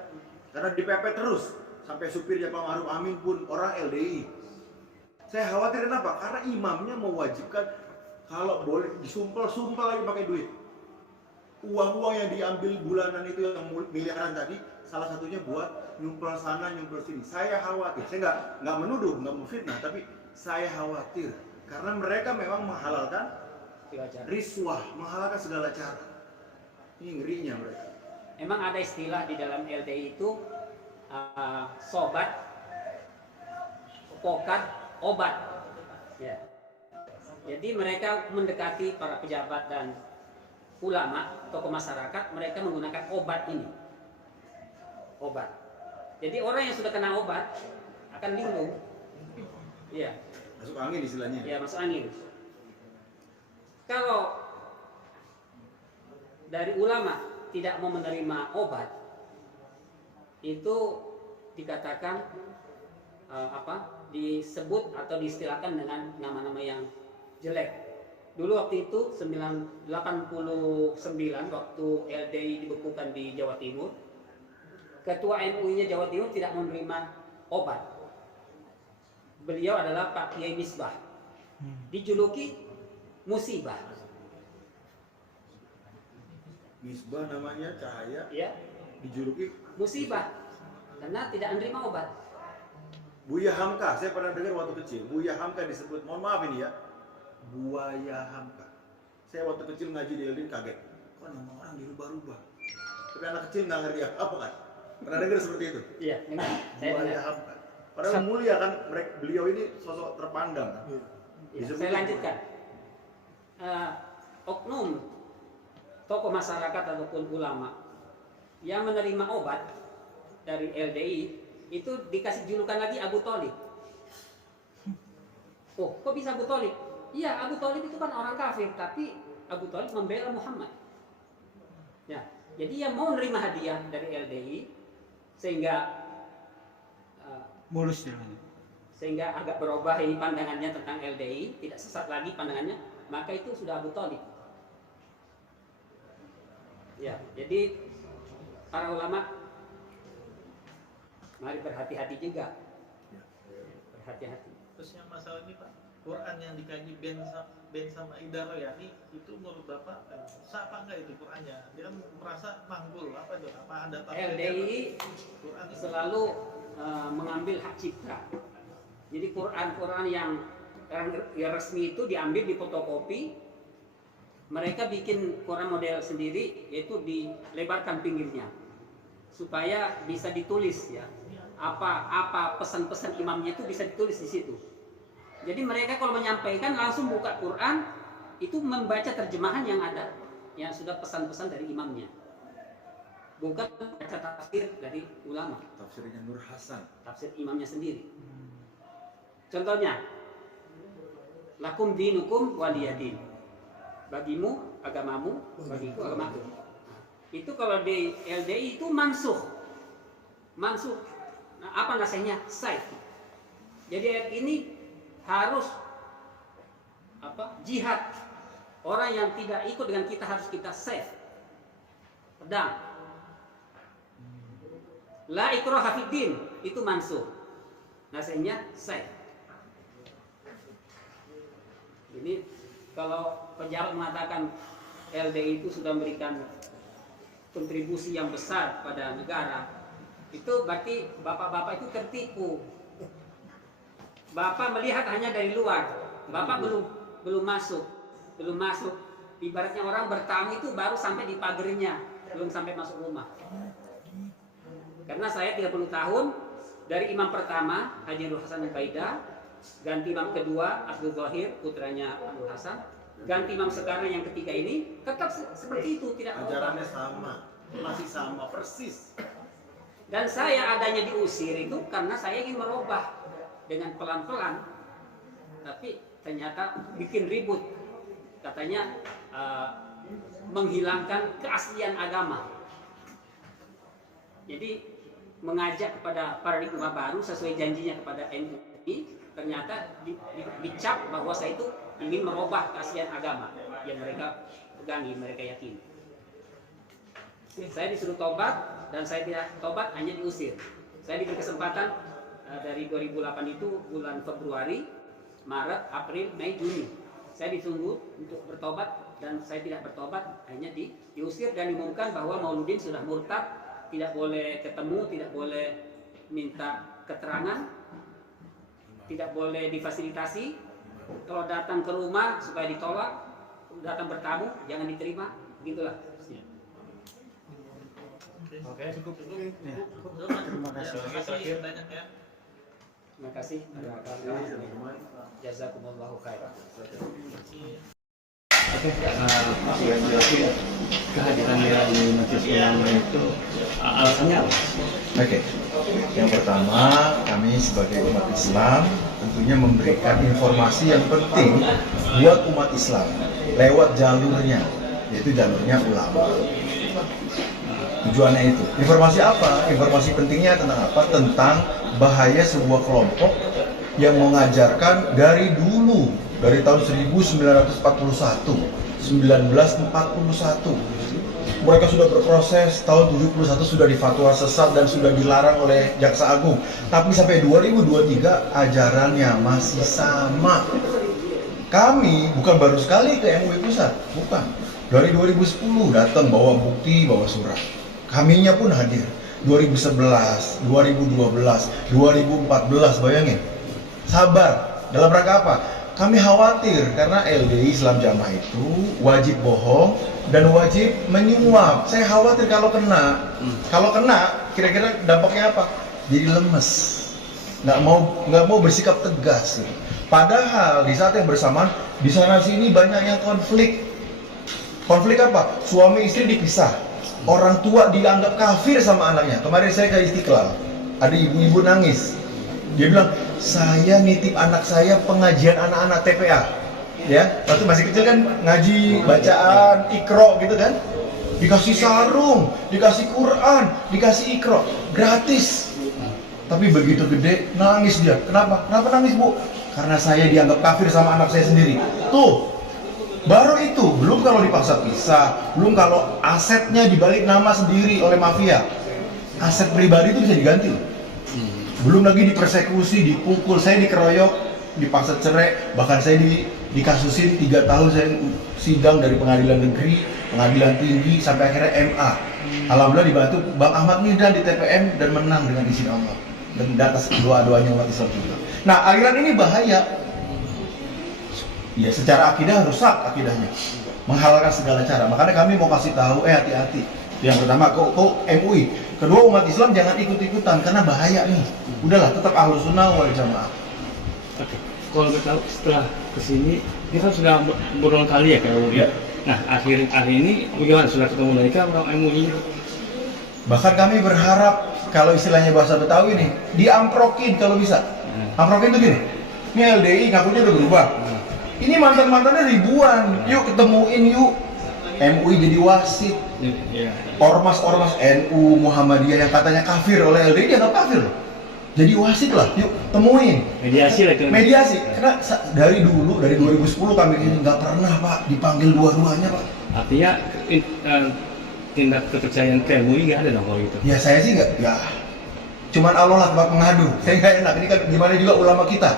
Karena dipepet terus, sampai supirnya Pak Ma'ruf Amin pun orang LDI. Saya khawatir kenapa? Karena imamnya mewajibkan kalau boleh disumpel-sumpel lagi pakai duit. Uang-uang yang diambil bulanan itu yang miliaran tadi, salah satunya buat nyumpel sana, nyumpel sini. Saya khawatir, saya nggak menuduh, nggak memfitnah, tapi saya khawatir karena mereka memang menghalalkan riswah, menghalalkan segala cara. Ini ngerinya mereka. Emang ada istilah di dalam LDI itu sobat, pokat, obat. Ya. Jadi mereka mendekati para pejabat dan ulama, tokoh masyarakat, mereka menggunakan obat ini. Obat. Jadi orang yang sudah kena obat akan linglung. Iya. Masuk angin istilahnya. Iya, masuk angin. Kalau dari ulama tidak mau menerima obat, itu dikatakan disebut atau diistilahkan dengan nama-nama yang jelek. Dulu waktu itu 89 waktu LDI dibekukan di Jawa Timur, ketua MUI-nya Jawa Timur tidak menerima obat. Beliau adalah Pak Kiai Misbah, dijuluki musibah. Misbah namanya, cahaya, Ya, dijuluki musibah karena tidak menerima obat. Buya Hamka, saya pernah dengar waktu kecil. Buya Hamka disebut, mohon maaf ini ya, Buaya Hamka. Saya waktu kecil ngaji di LDI kaget. Kok nama orang dirubah-rubah? Tapi anak kecil nggak ngerti apa kan? Pernah dengar seperti itu? Iya, memang. Buaya Hamka. Padahal mulia kan, beliau ini sosok terpandang kan? Ya, saya lanjutkan. Oknum tokoh masyarakat ataupun ulama yang menerima obat dari LDI itu dikasih julukan lagi Abu Thalib. Oh, kok bisa Abu Thalib? Iya, Abu Thalib itu kan orang kafir, tapi Abu Thalib membela Muhammad. Ya, jadi yang mau menerima hadiah dari LDI sehingga mulus jalannya. sehingga agak berubah ini pandangannya tentang LDI, tidak sesat lagi pandangannya, maka itu sudah Abu Thalib. Ya, jadi para ulama mari berhati-hati juga. Berhati-hati. Terus yang masalah ini Pak, Quran yang dikaji Ben sama Ida Royani itu menurut Bapak sah apa enggak itu Qurannya? Dia kan merasa manggul apa itu? Apa ada LDI Quran itu? selalu mengambil hak cipta. Jadi Quran yang resmi itu diambil, difotokopi. Mereka bikin Quran model sendiri, yaitu dilebarkan pinggirnya supaya bisa ditulis ya. Apa pesan-pesan imamnya itu bisa ditulis di situ. Jadi mereka kalau menyampaikan langsung buka Quran, itu membaca terjemahan yang ada, yang sudah pesan-pesan dari imamnya. Bukan baca tafsir dari ulama. Tafsirnya Nur Hasan. Tafsir imamnya sendiri. Contohnya, lakum dinukum waliyadin. Bagimu agamamu, bagiku agamaku. Itu kalau di LDI itu mansuh. Nah, apa nasihatnya? Saif. Jadi ayat ini harus jihad. Orang yang tidak ikut dengan kita harus kita saif. Pedang. La ikraha fiddin itu mansuh. Nasihatnya saif. Ini kalau pejabat mengatakan LDI itu sudah memberikan kontribusi yang besar pada negara, itu berarti bapak-bapak itu tertipu. Bapak melihat hanya dari luar, bapak belum masuk ibaratnya orang bertamu itu baru sampai di pagernya, belum sampai masuk rumah. Karena saya 30 tahun dari imam pertama Haji Nur Hasan Al-Baida, ganti imam kedua Abdul Zahir putranya Abdul Hasan, ganti imam sekarang yang ketiga ini tetap seperti itu, tidak berubah. Ajarannya sama, masih sama persis. Dan saya adanya diusir itu karena saya ingin merubah dengan pelan-pelan, tapi ternyata bikin ribut. Katanya menghilangkan keaslian agama. Jadi mengajak kepada paradigma baru sesuai janjinya kepada MUI, ternyata dicap bahwa saya itu ingin merubah keaslian agama yang mereka pegangi, mereka yakini. Saya disuruh tobat dan saya tidak tobat, hanya diusir. Saya diberi kesempatan dari 2008 itu bulan Februari, Maret, April, Mei, Juni. Saya ditunggu untuk bertobat dan saya tidak bertobat, hanya diusir dan diumumkan bahwa Mauludin sudah murtad, tidak boleh ketemu, tidak boleh minta keterangan, tidak boleh difasilitasi. Kalau datang ke rumah supaya ditolak, datang bertamu jangan diterima, begitulah. Oke, cukup. Ya. Terima kasih banyak ya. Terima kasih. Jazakumullahu khairan. Oke, kehadiran di Majelis Ulama itu alasannya apa? Oke, yang pertama kami sebagai umat Islam tentunya memberikan informasi yang penting buat umat Islam lewat jalurnya, yaitu jalurnya ulama. Tujuannya itu. Informasi apa? Informasi pentingnya tentang apa? Tentang bahaya sebuah kelompok yang mengajarkan dari dulu, dari tahun 1941. Mereka sudah berproses, tahun 71 sudah difatwa sesat dan sudah dilarang oleh Jaksa Agung. Tapi sampai 2023 ajarannya masih sama. Kami bukan baru sekali ke MUI Pusat, bukan. Dari 2010 datang bawa bukti, bawa surat. Kaminya pun hadir. 2011, 2012, 2014, bayangin. Sabar, dalam rangka apa? Kami khawatir karena LDI Islam Jamaah itu wajib bohong dan wajib menyuap. Saya khawatir kalau kena, kira-kira dampaknya apa? Jadi lemes, nggak mau bersikap tegas. Padahal di saat yang bersamaan di sana sini banyak yang konflik. Konflik apa? Suami istri dipisah. Orang tua dianggap kafir sama anaknya. Kemarin saya ke Istiqlal, ada ibu-ibu nangis. Dia bilang, saya nitip anak saya pengajian anak-anak TPA. Ya, waktu masih kecil kan ngaji, bacaan, ikro gitu kan. Dikasih sarung, dikasih Quran, dikasih ikro, gratis. Tapi begitu gede, nangis dia. Kenapa? Kenapa nangis, Bu? Karena saya dianggap kafir sama anak saya sendiri. Tuh, baru itu, belum kalau dipaksa pisah, belum kalau asetnya dibalik nama sendiri oleh mafia. Aset pribadi itu bisa diganti loh. Belum lagi dipersekusi, dipukul, saya dikeroyok, dipaksa cerai, bahkan saya dikasusin 3 tahun saya sidang dari pengadilan negeri, pengadilan tinggi, sampai akhirnya MA. Alhamdulillah dibantu Bang Ahmad Mihdan di TPM dan menang dengan izin Allah. Dan di atas doa-doanya umat Islam juga. Nah, aliran ini bahaya. Ya, secara akidah rusak akidahnya, menghalalkan segala cara. Makanya kami mau kasih tahu, hati-hati. Yang pertama, kok MUI. Kedua, umat Islam jangan ikut-ikutan karena bahaya nih. Udahlah, tetap Ahlus Sunnah wal Jamaah. Oke, kalau kita tahu setelah kesini, ini kan sudah berulang kali ya ke MUI. Ya. Nah, akhir ini bagaimana? Sudah ketemu mereka orang MUI? Bahkan kami berharap kalau istilahnya bahasa Betawi nih, diamprokin kalau bisa. Amprokin itu gini. Ini LDI ngakunya udah berubah. Ini mantan-mantannya ribuan. Yuk ketemuin yuk. MUI jadi wasit. Ormas-ormas NU, Muhammadiyah yang katanya kafir oleh LDI dianggap kafir loh. Jadi wasit lah, yuk temuin. Mediasi lah itu. Mediasi. Karena dari dulu, dari 2010 kami ini nggak pernah Pak dipanggil dua-duanya Pak. Artinya tindak kepercayaan ke MUI nggak ada dong kalau gitu? Ya saya sih nggak, ya. Cuman Allah lah tempat mengadu. Saya nggak enak. Ini kan gimana juga ulama kita.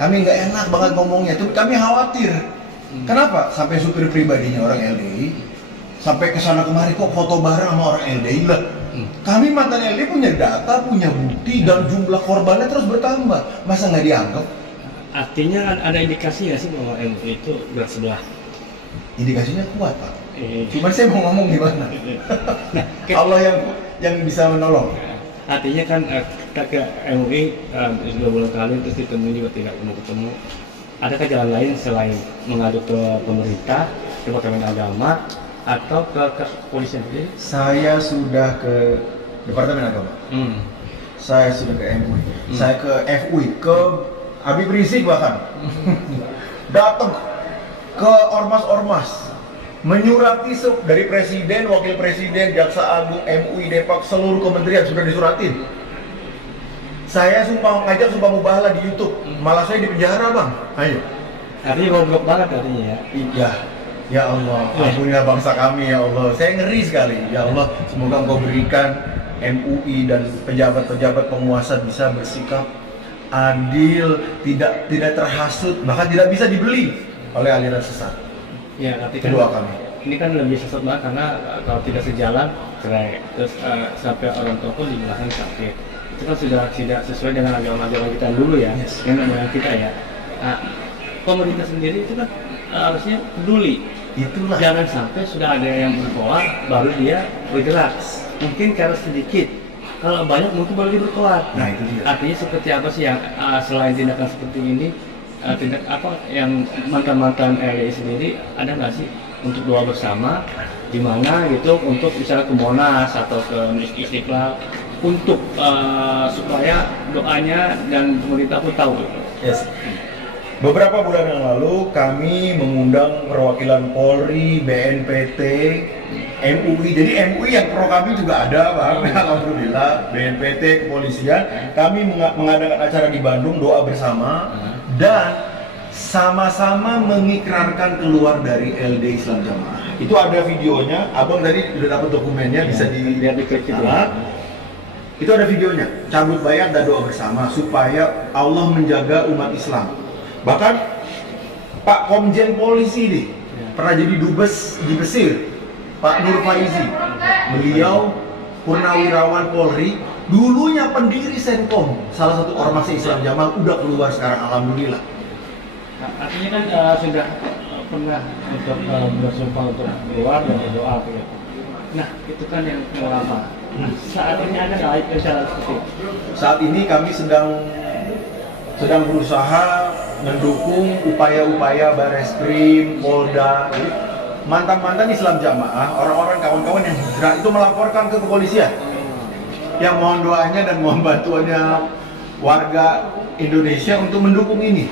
Kami nggak enak banget ngomongnya, tapi kami khawatir. Kenapa? Sampai supir pribadinya orang LDI, sampai kesana kemari kok foto bareng sama orang LDI lah. Kami mantan LDI punya data, punya bukti, dan jumlah korbannya terus bertambah. Masa nggak dianggap? Artinya ada indikasi nggak sih bahwa MUI itu berat sebelah? indikasinya kuat Pak. Cuman saya mau ngomong gimana? Allah yang bisa menolong. Artinya kan ke MUI sudah bulan kali terus ditemui juga tidak ketemu. Adakah jalan lain selain mengadu ke pemerintah, Departemen Agama, atau ke kepolisian sendiri? Saya sudah ke Departemen Agama. Saya sudah ke MUI. Saya ke FUI, ke Habib Rizik bahkan. Datang ke ormas-ormas, menyurati dari presiden, wakil presiden, jaksa agung, MUI, Depak, seluruh kementerian sudah disuratin. Saya ngajak sumpah mubahalah di YouTube, malah saya di penjara bang. Ayo. Artinya goblok banget artinya ya. Iya. Ya Allah, ampunilah bangsa kami ya Allah. Saya ngeri sekali. Ya Allah, semoga Engkau berikan MUI dan pejabat-pejabat penguasa bisa bersikap adil, tidak terhasut, bahkan tidak bisa dibeli oleh aliran sesat. Ya, tapi kan Kedua kami. Ini kan lebih sesat banget karena kalau tidak sejalan cerai, terus sampai orang tua pun dibilangkan kafir. Itu kan sudah tidak sesuai dengan agama-agama kita dulu ya, yang moyang kita ya. Nah, pemerintah sendiri itu kan harusnya peduli. Itulah. Jangan sampai sudah ada yang berkoar baru dia bergerak. Mungkin karena sedikit, kalau banyak mungkin baru dia berkoar. Nah itu dia. Artinya seperti apa sih yang selain tindakan seperti ini, tindak apa yang mantan-mantan LDI sendiri ada nggak sih untuk doa bersama di mana gitu untuk misalnya ke Monas atau ke Istiqlal untuk supaya doanya dan pemerintah pun tahu. Yes. Beberapa bulan yang lalu kami mengundang perwakilan Polri, BNPT, MUI. Jadi MUI yang pro kami juga ada, Bang. Alhamdulillah. BNPT, kepolisian. Kami mengadakan acara di Bandung, doa bersama dan sama-sama mengikrarkan keluar dari LD Islam Jamaah. Itu ada videonya. Abang tadi udah dapat dokumennya, bisa dilihat di klik itu. Itu ada videonya. Cabut bayat dan doa bersama supaya Allah menjaga umat Islam. Bahkan Pak Komjen Polisi nih pernah jadi dubes di Mesir, Pak Nur Faizi. Beliau purnawirawan Polri, dulunya pendiri Senkom, salah satu ormas Islam Jamaah, udah keluar sekarang alhamdulillah. Artinya kan sudah pernah untuk bersumpah untuk keluar dan berdoa gitu. Nah itu kan yang lama. Saat ini ada nggak rencana seperti itu? Saat ini kami sedang berusaha mendukung upaya-upaya Bareskrim, Polda, mantan-mantan Islam Jamaah, orang-orang kawan-kawan yang hijrah itu melaporkan ke kepolisian yang mohon doanya dan mohon bantuannya warga Indonesia untuk mendukung ini.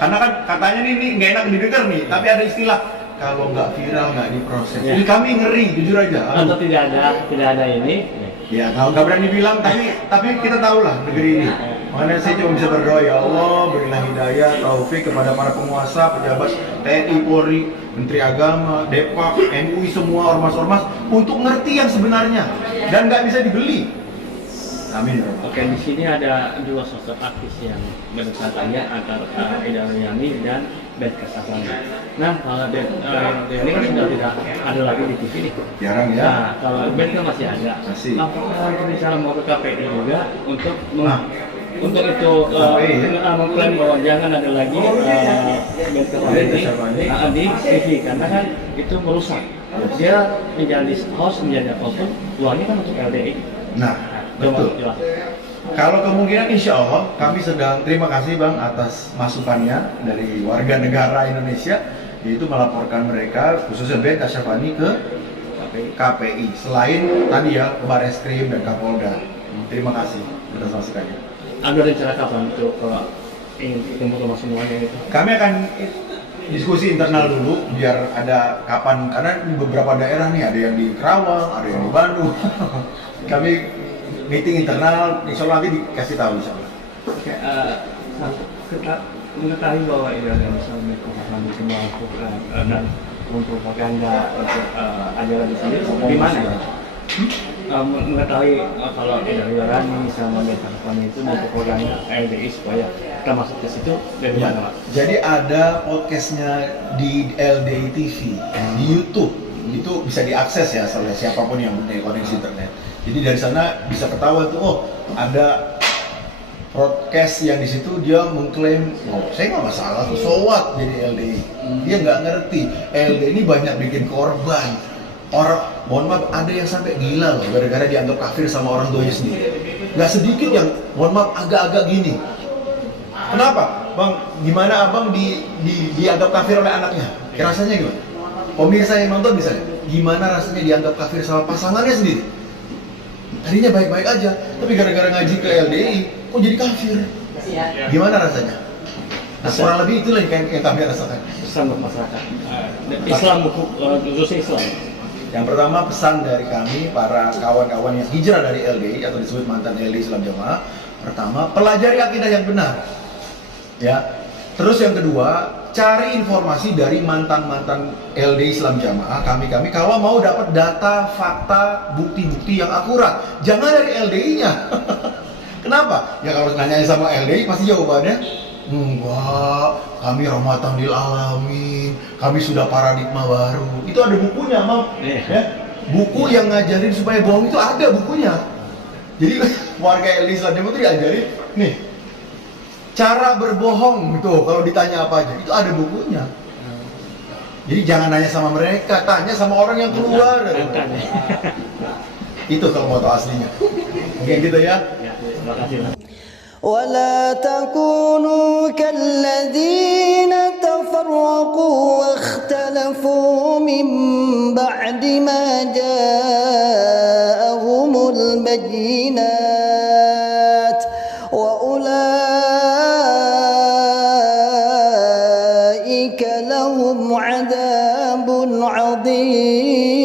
Karena kan katanya ini nggak enak didengar nih, tapi ada istilah kalau nggak viral nggak diproses. Jadi kami ngeri, jujur aja. Atau tidak ada ini? Ya, nggak berani bilang, tapi kita tahu lah negeri ini. Makanya saya cuma bisa berdoa, ya Allah berilah hidayah, taufik kepada para penguasa, pejabat TNI, Polri, Menteri Agama, Depak, MUI, semua ormas-ormas untuk ngerti yang sebenarnya dan nggak bisa dibeli. Amin. Oke, di sini ada dua sosok artis yang berdekatan antara Ida Royani dan Ben Kasyafani. Nah, kalau Ben ini kan sudah tidak ada lagi di TV nih. Jarang ya. Nah, kalau Ben kan masih ada. Masih. Apakah misalnya mau ke KPI juga untuk itu mengklaim bahwa jangan ada lagi Ben Kasyafani di TV karena kan itu merusak. Dia menjadi host, menjadi apapun, uangnya kan untuk LDI. Nah, betul. Kalau kemungkinan insya Allah kami sedang terima kasih Bang atas masukannya dari warga negara Indonesia, yaitu melaporkan mereka khususnya Ben Kasyafani ke KPI. Selain tadi ya ke Bareskrim dan Kapolda. Terima kasih atas masukannya. Ada rencana kapan untuk ingin ketemu semuanya itu? Kami akan diskusi internal dulu biar ada kapan, karena di beberapa daerah nih ada yang di Kerawang, ada yang di Bandung. Kami meeting internal, insya Allah nanti dikasih tahu insya Allah. Oke, kita mengetahui bahwa Indonesia melakukan melakukan dan mempropaganda untuk ajaran di sini. Di mana? Mengetahui kalau Royani sama Ben Kasyafani itu mempropaganda LDI supaya kita masuk ke situ dari mana, Pak? Jadi ada podcastnya di LDI TV di YouTube. Itu bisa diakses ya oleh siapapun yang punya koneksi internet. Jadi dari sana bisa ketahuan tuh, oh ada broadcast yang di situ dia mengklaim, oh saya nggak masalah tuh, so what jadi LDI. Dia nggak ngerti LDI ini banyak bikin korban. Orang, mohon maaf, ada yang sampai gila loh gara-gara dianggap kafir sama orang tuanya sendiri. Nggak sedikit yang, mohon maaf, agak-agak gini. Kenapa? Bang, gimana abang dianggap kafir oleh anaknya? Rasanya gimana? Pemirsa yang nonton misalnya, gimana rasanya dianggap kafir sama pasangannya sendiri? Tadinya baik-baik aja, tapi gara-gara ngaji ke LDI, kok jadi kafir? Gimana rasanya? Nah, kurang lebih itulah yang kami rasakan. Pesan buat masyarakat. Islam, khususnya Islam. Yang pertama, pesan dari kami para kawan-kawan yang hijrah dari LDI atau disebut mantan LDI Islam Jamaah. Pertama, pelajari akidah yang benar. Ya. Terus yang kedua, cari informasi dari mantan-mantan LDI Islam Jamaah. Kami kalau mau dapat data, fakta, bukti-bukti yang akurat. Jangan dari LDI-nya. Kenapa? Ya kalau nanya sama LDI pasti jawabannya enggak, kami rahmatan lil alamin, kami sudah paradigma baru. Itu ada bukunya, Mam. Ya? Buku yang ngajarin supaya bohong itu ada bukunya. Jadi warga LDI Islam Jamaah itu diajarin, nih, cara berbohong gitu, kalau ditanya apa aja, itu ada bukunya. Jadi jangan nanya sama mereka, tanya sama orang yang keluar. Itu kalau mau tahu aslinya. Mungkin gitu ya. Terima kasih. ولا تكونوا كالذين تفرقوا واختلفوا من بعد ما جاءهم البينات وأولئك لهم عذاب عظيم